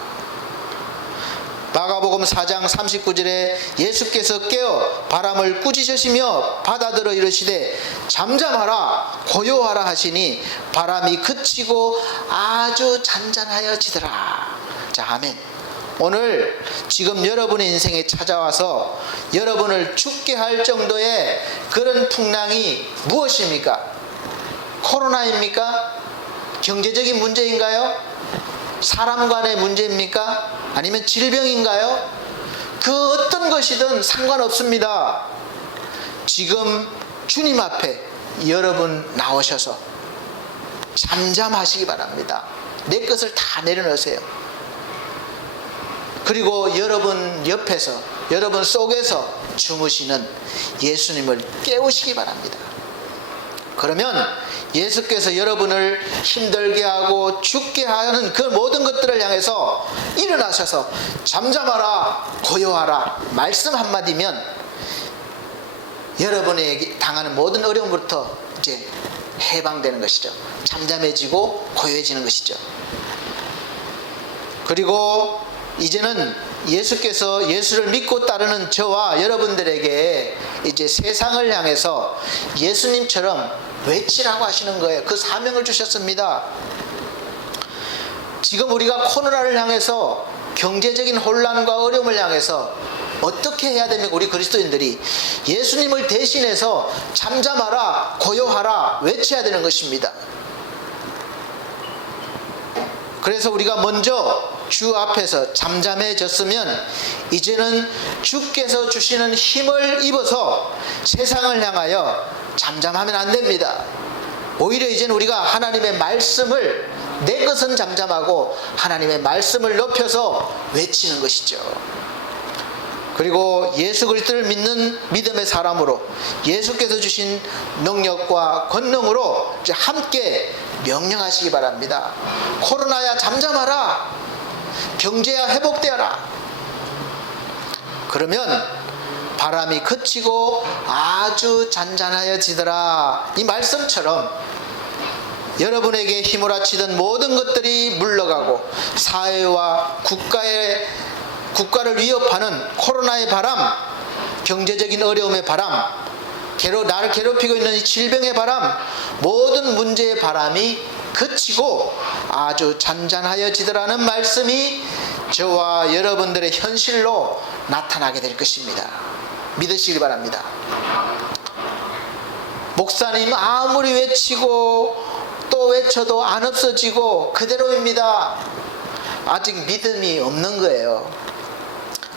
마가복음 4장 39절에 예수께서 깨어 바람을 꾸짖으시며 바다들어 이르시되 잠잠하라 고요하라 하시니 바람이 그치고 아주 잔잔하여지더라. 자, 아멘. 오늘 지금 여러분의 인생에 찾아와서 여러분을 죽게 할 정도의 그런 풍랑이 무엇입니까? 코로나입니까? 경제적인 문제인가요? 사람 간의 문제입니까? 아니면 질병인가요? 그 어떤 것이든 상관없습니다. 지금 주님 앞에 여러분 나오셔서 잠잠하시기 바랍니다. 내 것을 다 내려놓으세요. 그리고 여러분 옆에서 여러분 속에서 주무시는 예수님을 깨우시기 바랍니다. 그러면 예수께서 여러분을 힘들게 하고 죽게 하는 그 모든 것들을 향해서 일어나셔서 잠잠하라 고요하라 말씀 한마디면 여러분에게 당하는 모든 어려움부터 이제 해방되는 것이죠. 잠잠해지고 고요해지는 것이죠. 그리고 이제는 예수께서 예수를 믿고 따르는 저와 여러분들에게 이제 세상을 향해서 예수님처럼 외치라고 하시는 거예요. 그 사명을 주셨습니다. 지금 우리가 코로나를 향해서 경제적인 혼란과 어려움을 향해서 어떻게 해야 됩니까? 우리 그리스도인들이 예수님을 대신해서 잠잠하라 고요하라 외쳐야 되는 것입니다. 그래서 우리가 먼저 주 앞에서 잠잠해졌으면 이제는 주께서 주시는 힘을 입어서 세상을 향하여 잠잠하면 안 됩니다. 오히려 이제는 우리가 하나님의 말씀을, 내 것은 잠잠하고 하나님의 말씀을 높여서 외치는 것이죠. 그리고 예수 그리스도를 믿는 믿음의 사람으로 예수께서 주신 능력과 권능으로 이제 함께 명령하시기 바랍니다. 코로나야 잠잠하라, 경제야 회복되어라. 그러면 바람이 그치고 아주 잔잔하여지더라. 이 말씀처럼 여러분에게 휘몰아치던 모든 것들이 물러가고 사회와 국가를 위협하는 코로나의 바람, 경제적인 어려움의 바람, 나를 괴롭히고 있는 이 질병의 바람, 모든 문제의 바람이 그치고 아주 잔잔하여지더라는 말씀이 저와 여러분들의 현실로 나타나게 될 것입니다. 믿으시기 바랍니다. 목사님 아무리 외치고 또 외쳐도 안 없어지고 그대로입니다. 아직 믿음이 없는 거예요.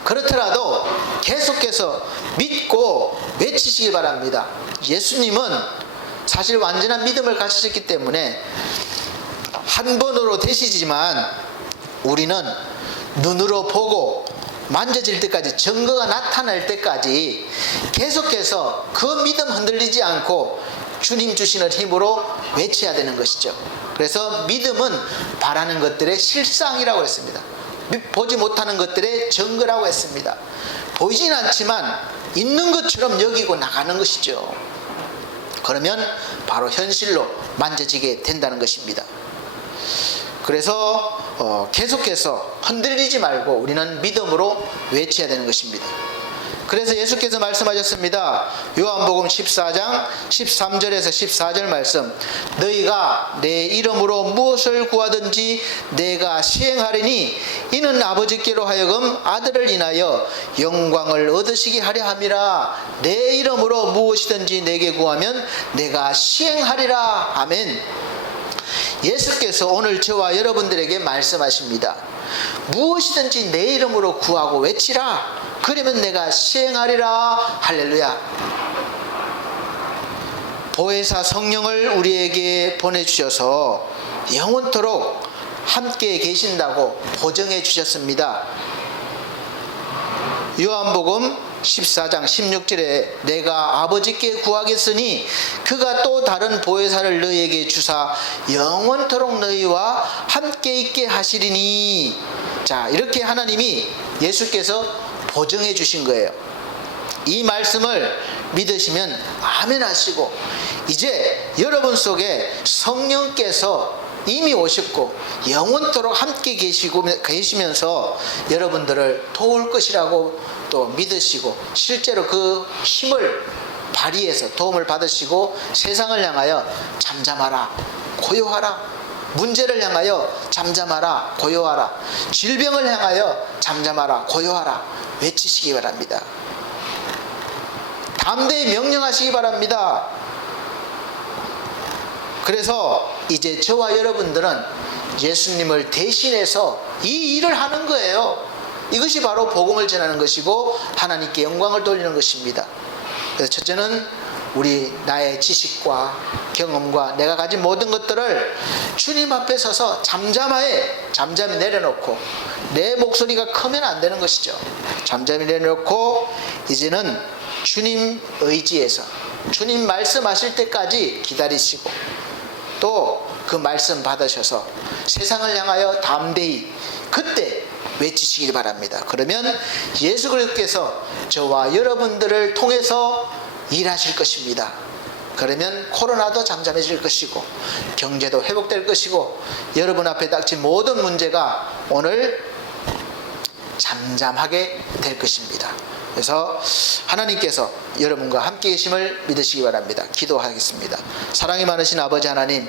그렇더라도 계속해서 믿고 외치시기 바랍니다. 예수님은 사실 완전한 믿음을 가지셨기 때문에 한 번으로 되시지만 우리는 눈으로 보고 만져질 때까지, 증거가 나타날 때까지 계속해서 그 믿음 흔들리지 않고 주님 주시는 힘으로 외쳐야 되는 것이죠. 그래서 믿음은 바라는 것들의 실상이라고 했습니다. 보지 못하는 것들의 증거라고 했습니다. 보이진 않지만 있는 것처럼 여기고 나가는 것이죠. 그러면 바로 현실로 만져지게 된다는 것입니다. 그래서 계속해서 흔들리지 말고 우리는 믿음으로 외쳐야 되는 것입니다. 그래서 예수께서 말씀하셨습니다. 요한복음 14장 13절에서 14절 말씀, 너희가 내 이름으로 무엇을 구하든지 내가 시행하리니 이는 아버지께로 하여금 아들을 인하여 영광을 얻으시게 하려 함이라. 내 이름으로 무엇이든지 내게 구하면 내가 시행하리라. 아멘. 예수께서 오늘 저와 여러분들에게 말씀하십니다. 무엇이든지 내 이름으로 구하고 외치라. 그러면 내가 시행하리라. 할렐루야. 보혜사 성령을 우리에게 보내주셔서 영원토록 함께 계신다고 보증해 주셨습니다. 요한복음 14장 16절에 내가 아버지께 구하겠으니 그가 또 다른 보혜사를 너희에게 주사 영원토록 너희와 함께 있게 하시리니. 자, 이렇게 하나님이, 예수께서 보증해 주신 거예요. 이 말씀을 믿으시면 아멘 하시고, 이제 여러분 속에 성령께서 이미 오셨고 영원토록 함께 계시면서 여러분들을 도울 것이라고 또 믿으시고, 실제로 그 힘을 발휘해서 도움을 받으시고 세상을 향하여 잠잠하라, 고요하라, 문제를 향하여 잠잠하라, 고요하라, 질병을 향하여 잠잠하라, 고요하라 외치시기 바랍니다. 담대히 명령하시기 바랍니다. 그래서 이제 저와 여러분들은 예수님을 대신해서 이 일을 하는 거예요. 이것이 바로 복음을 전하는 것이고 하나님께 영광을 돌리는 것입니다. 그래서 첫째는 나의 지식과 경험과 내가 가진 모든 것들을 주님 앞에 서서 잠잠히 내려놓고, 내 목소리가 크면 안 되는 것이죠. 잠잠히 내려놓고 이제는 주님 의지에서 주님 말씀하실 때까지 기다리시고, 또 그 말씀 받으셔서 세상을 향하여 담대히 그때 외치시기 바랍니다. 그러면 예수 그리스도께서 저와 여러분들을 통해서 일하실 것입니다. 그러면 코로나도 잠잠해질 것이고 경제도 회복될 것이고 여러분 앞에 닥친 모든 문제가 오늘 잠잠하게 될 것입니다. 그래서 하나님께서 여러분과 함께 계심을 믿으시기 바랍니다. 기도하겠습니다. 사랑이 많으신 아버지 하나님,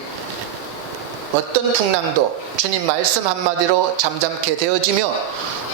어떤 풍랑도 주님 말씀 한마디로 잠잠케 되어지며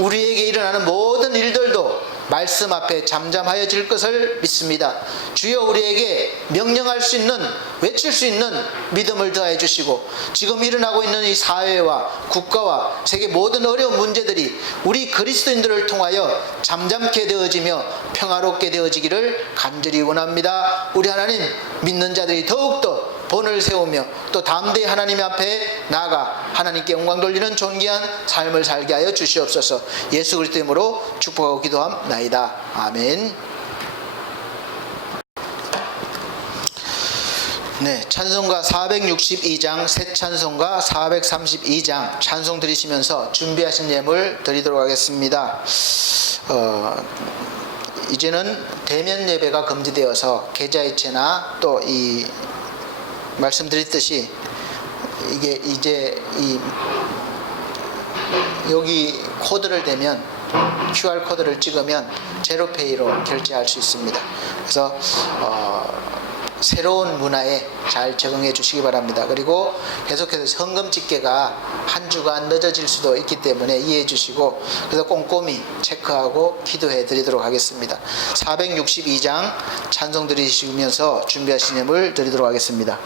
우리에게 일어나는 모든 일들도 말씀 앞에 잠잠하여질 것을 믿습니다. 주여 우리에게 명령할 수 있는, 외칠 수 있는 믿음을 더해 주시고, 지금 일어나고 있는 이 사회와 국가와 세계 모든 어려운 문제들이 우리 그리스도인들을 통하여 잠잠케 되어지며 평화롭게 되어지기를 간절히 원합니다. 우리 하나님, 믿는 자들이 더욱더 본을 세우며 또 담대히 하나님 앞에 나아가 하나님께 영광 돌리는 존귀한 삶을 살게 하여 주시옵소서. 예수 그리스도 이름으로 축복하고 기도함나이다. 아멘. 네, 찬송가 462장, 새 찬송가 432장 찬송 드리시면서 준비하신 예물 드리도록 하겠습니다. 이제는 대면 예배가 금지되어서 계좌이체나 또 이 말씀드렸듯이 이게 이제 이 여기 코드를 대면, QR 코드를 찍으면 제로페이로 결제할 수 있습니다. 그래서 새로운 문화에 잘 적응해 주시기 바랍니다. 그리고 계속해서 헌금 집계가 한 주간 늦어질 수도 있기 때문에 이해해 주시고, 그래서 꼼꼼히 체크하고 기도해 드리도록 하겠습니다. 462장 찬송 드리시면서 준비하신 예물 드리도록 하겠습니다.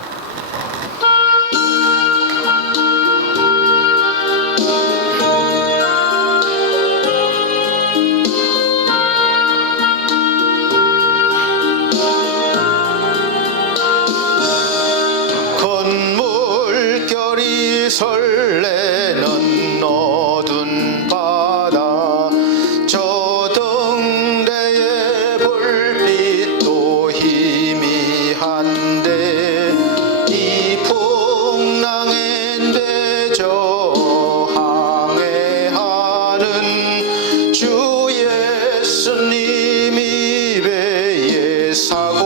설레는 어두운 바다, 저 등대의 불빛도 희미한데 이 풍랑인데 저 항해하는 주 예수님이 배의 사공이라.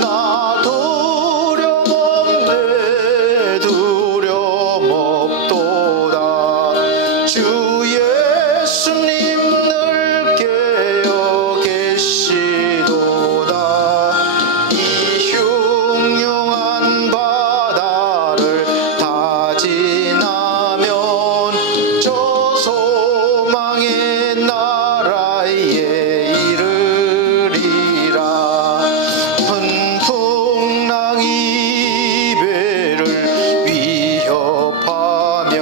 나 두려움 없도다. 주 예수님 늘 깨어 계시도다. 이 흉흉한 바다를 다 지나면 저 소망의 나라에 이르리라. 큰 풍랑이 배를 위협하며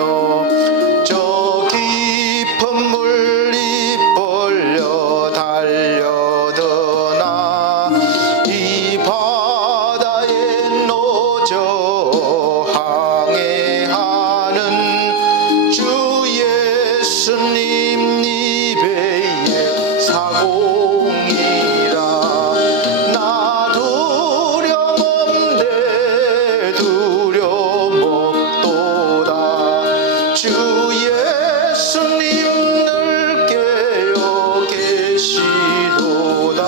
저 깊은 물이 벌려 달려드나 이 바다에 노저 항해하는 주 예수님 이 배의 사공이라. 나 두려움 없네 두려움 없도다. 주 예수님 늘 깨어 계시도다.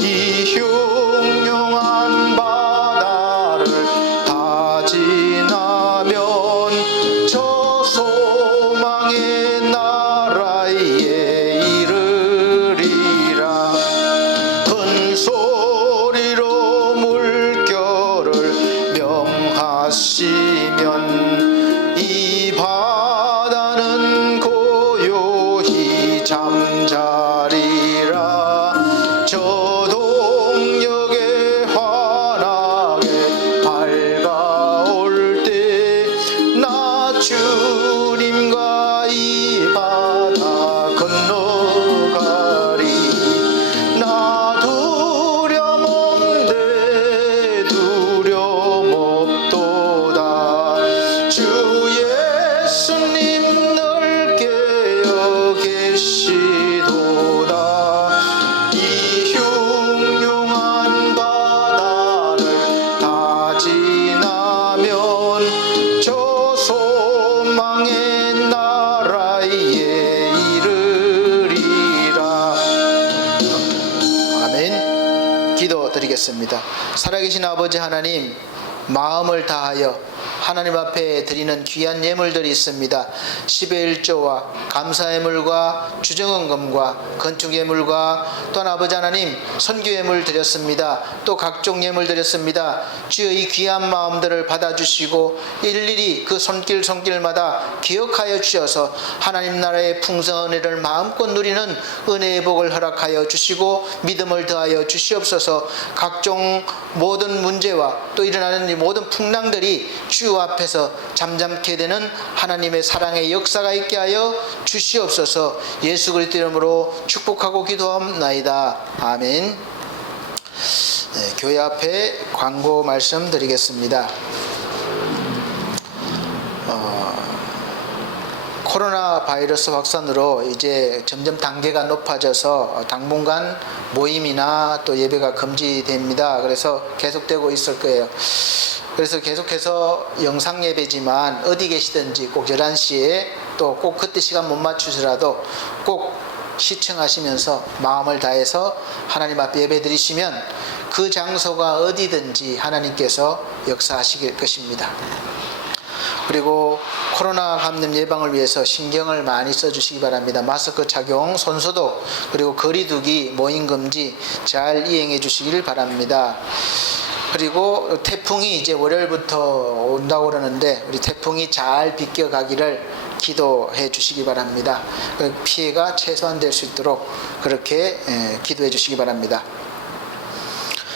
이 흉흉한 바다를 다 지나면 저 소망의 나라에 이르리라. 큰 소리로 물결을 명하시면 이 바다는 고요히 잠자리라. 저 동역에 환하게 밝아올 때 나 주님과 이 바다 건너가리. 나 두려움 없네 두려움 없도다. 주 예수님 늘 깨어 계시도다. 이 흉흉한 바다를 다 지나면 저 소망의 나라에 이르리라. 아멘. 기도 드리겠습니다. 살아계신 아버지 하나님, 마음을 다하여 하나님 앞에 드리는 귀한 예물들이 있습니다. 10의 1조와 감사 예물과 주정헌금과 건축 예물과 또한 아버지 하나님 선교 예물 드렸습니다. 또 각종 예물 드렸습니다. 주여 이 귀한 마음들을 받아주시고 일일이 그 손길마다 기억하여 주셔서 하나님 나라의 풍성한 은혜를 마음껏 누리는 은혜의 복을 허락하여 주시고 믿음을 더하여 주시옵소서. 각종 모든 문제와 또 일어나는 이 모든 풍랑들이 주 앞에서 잠잠케 되는 하나님의 사랑의 역사가 있게 하여 주시옵소서. 예수 그리스도 이름으로 축복하고 기도합나이다. 아멘. 네, 교회 앞에 광고 말씀 드리겠습니다. 코로나 바이러스 확산으로 이제 점점 단계가 높아져서 당분간 모임이나 또 예배가 금지됩니다. 그래서 계속되고 있을 거예요. 그래서 계속해서 영상 예배지만 어디 계시든지 꼭 11시에 또 꼭 그때 시간 못 맞추시라도 꼭 시청하시면서 마음을 다해서 하나님 앞에 예배 드리시면 그 장소가 어디든지 하나님께서 역사하실 것입니다. 그리고 코로나 감염 예방을 위해서 신경을 많이 써주시기 바랍니다. 마스크 착용, 손소독, 그리고 거리두기, 모임 금지 잘 이행해 주시길 바랍니다. 그리고 태풍이 이제 월요일부터 온다고 그러는데 우리 태풍이 잘 비껴가기를 기도해 주시기 바랍니다. 피해가 최소화될 수 있도록 그렇게 기도해 주시기 바랍니다.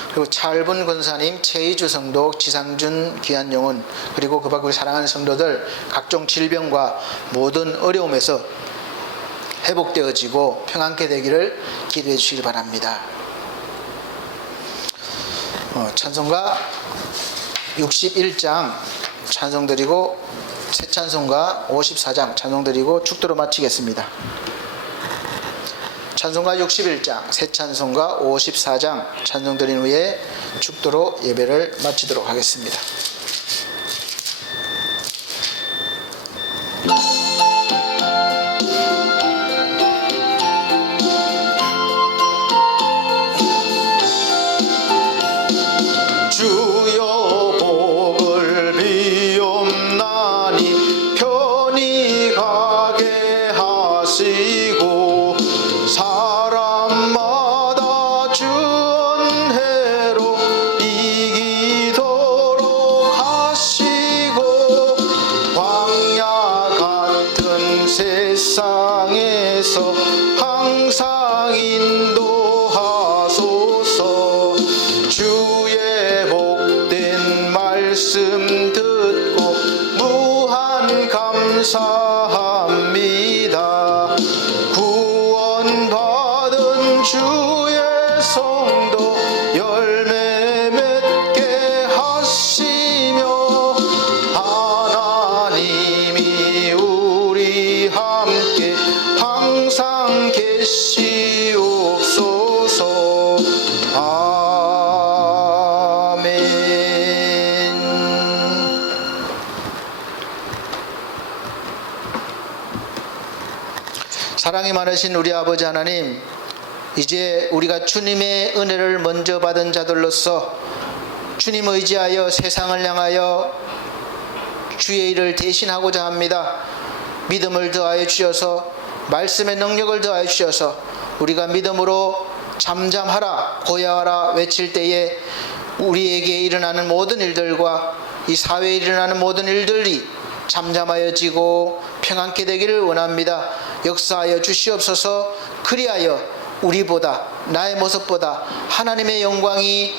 그리고 차을분 권사님, 최희주 성도, 지상준 귀한 영혼, 그리고 그 밖에 사랑하는 성도들 각종 질병과 모든 어려움에서 회복되어지고 평안케 되기를 기도해 주시기 바랍니다. 찬송가 61장 찬송 드리고 새 찬송가 54장 찬송 드리고 축도로 마치겠습니다. 찬송가 61장, 새 찬송가 54장 찬송 드린 후에 축도로 예배를 마치도록 하겠습니다. 주여 복을 비옵나니 편히 가게 하시고 사람마다 주 은혜로 이기도록 하시고 광야 같은 세상에서 항상 인도하소서. 주의 복된 말씀 듣고 무한 감사합니다. 구원받은 주의 성도 열매 맺게 하시며 하나님이 우리 함께 항상 계시옵소서. 아멘. 사랑이 많으신 우리 아버지 하나님, 이제 우리가 주님의 은혜를 먼저 받은 자들로서 주님 의지하여 세상을 향하여 주의 일을 대신하고자 합니다. 믿음을 더하여 주셔서 말씀의 능력을 더하여 주셔서 우리가 믿음으로 잠잠하라 고야하라 외칠 때에 우리에게 일어나는 모든 일들과 이 사회에 일어나는 모든 일들이 잠잠하여지고 평안케 되기를 원합니다. 역사하여 주시옵소서. 그리하여 우리보다 나의 모습보다 하나님의 영광이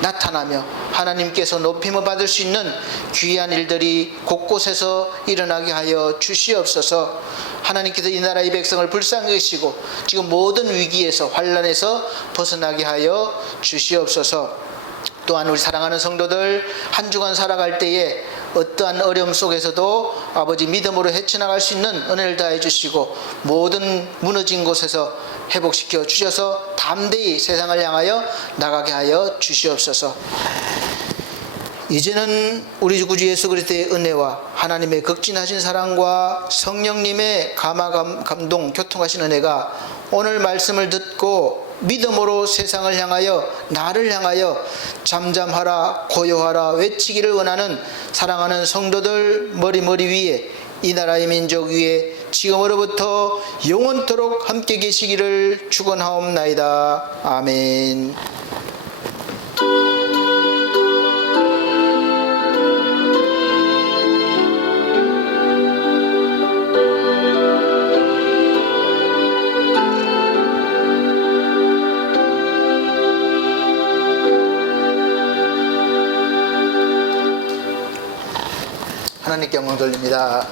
나타나며 하나님께서 높임을 받을 수 있는 귀한 일들이 곳곳에서 일어나게 하여 주시옵소서. 하나님께서 이 나라의 백성을 불쌍히 여기시고 지금 모든 위기에서 환난에서 벗어나게 하여 주시옵소서. 또한 우리 사랑하는 성도들 한 주간 살아갈 때에 어떠한 어려움 속에서도 아버지 믿음으로 헤쳐나갈 수 있는 은혜를 다해 주시고 모든 무너진 곳에서 회복시켜 주셔서 담대히 세상을 향하여 나가게 하여 주시옵소서. 이제는 우리 구주 예수 그리스도의 은혜와 하나님의 극진하신 사랑과 성령님의 감화 감동 교통하신 은혜가 오늘 말씀을 듣고 믿음으로 세상을 향하여 나를 향하여 잠잠하라 고요하라 외치기를 원하는 사랑하는 성도들 머리 위에 이 나라의 민족 위에 지금으로부터 영원토록 함께 계시기를 축원하옵나이다. 아멘. 하나님께 영광 돌립니다.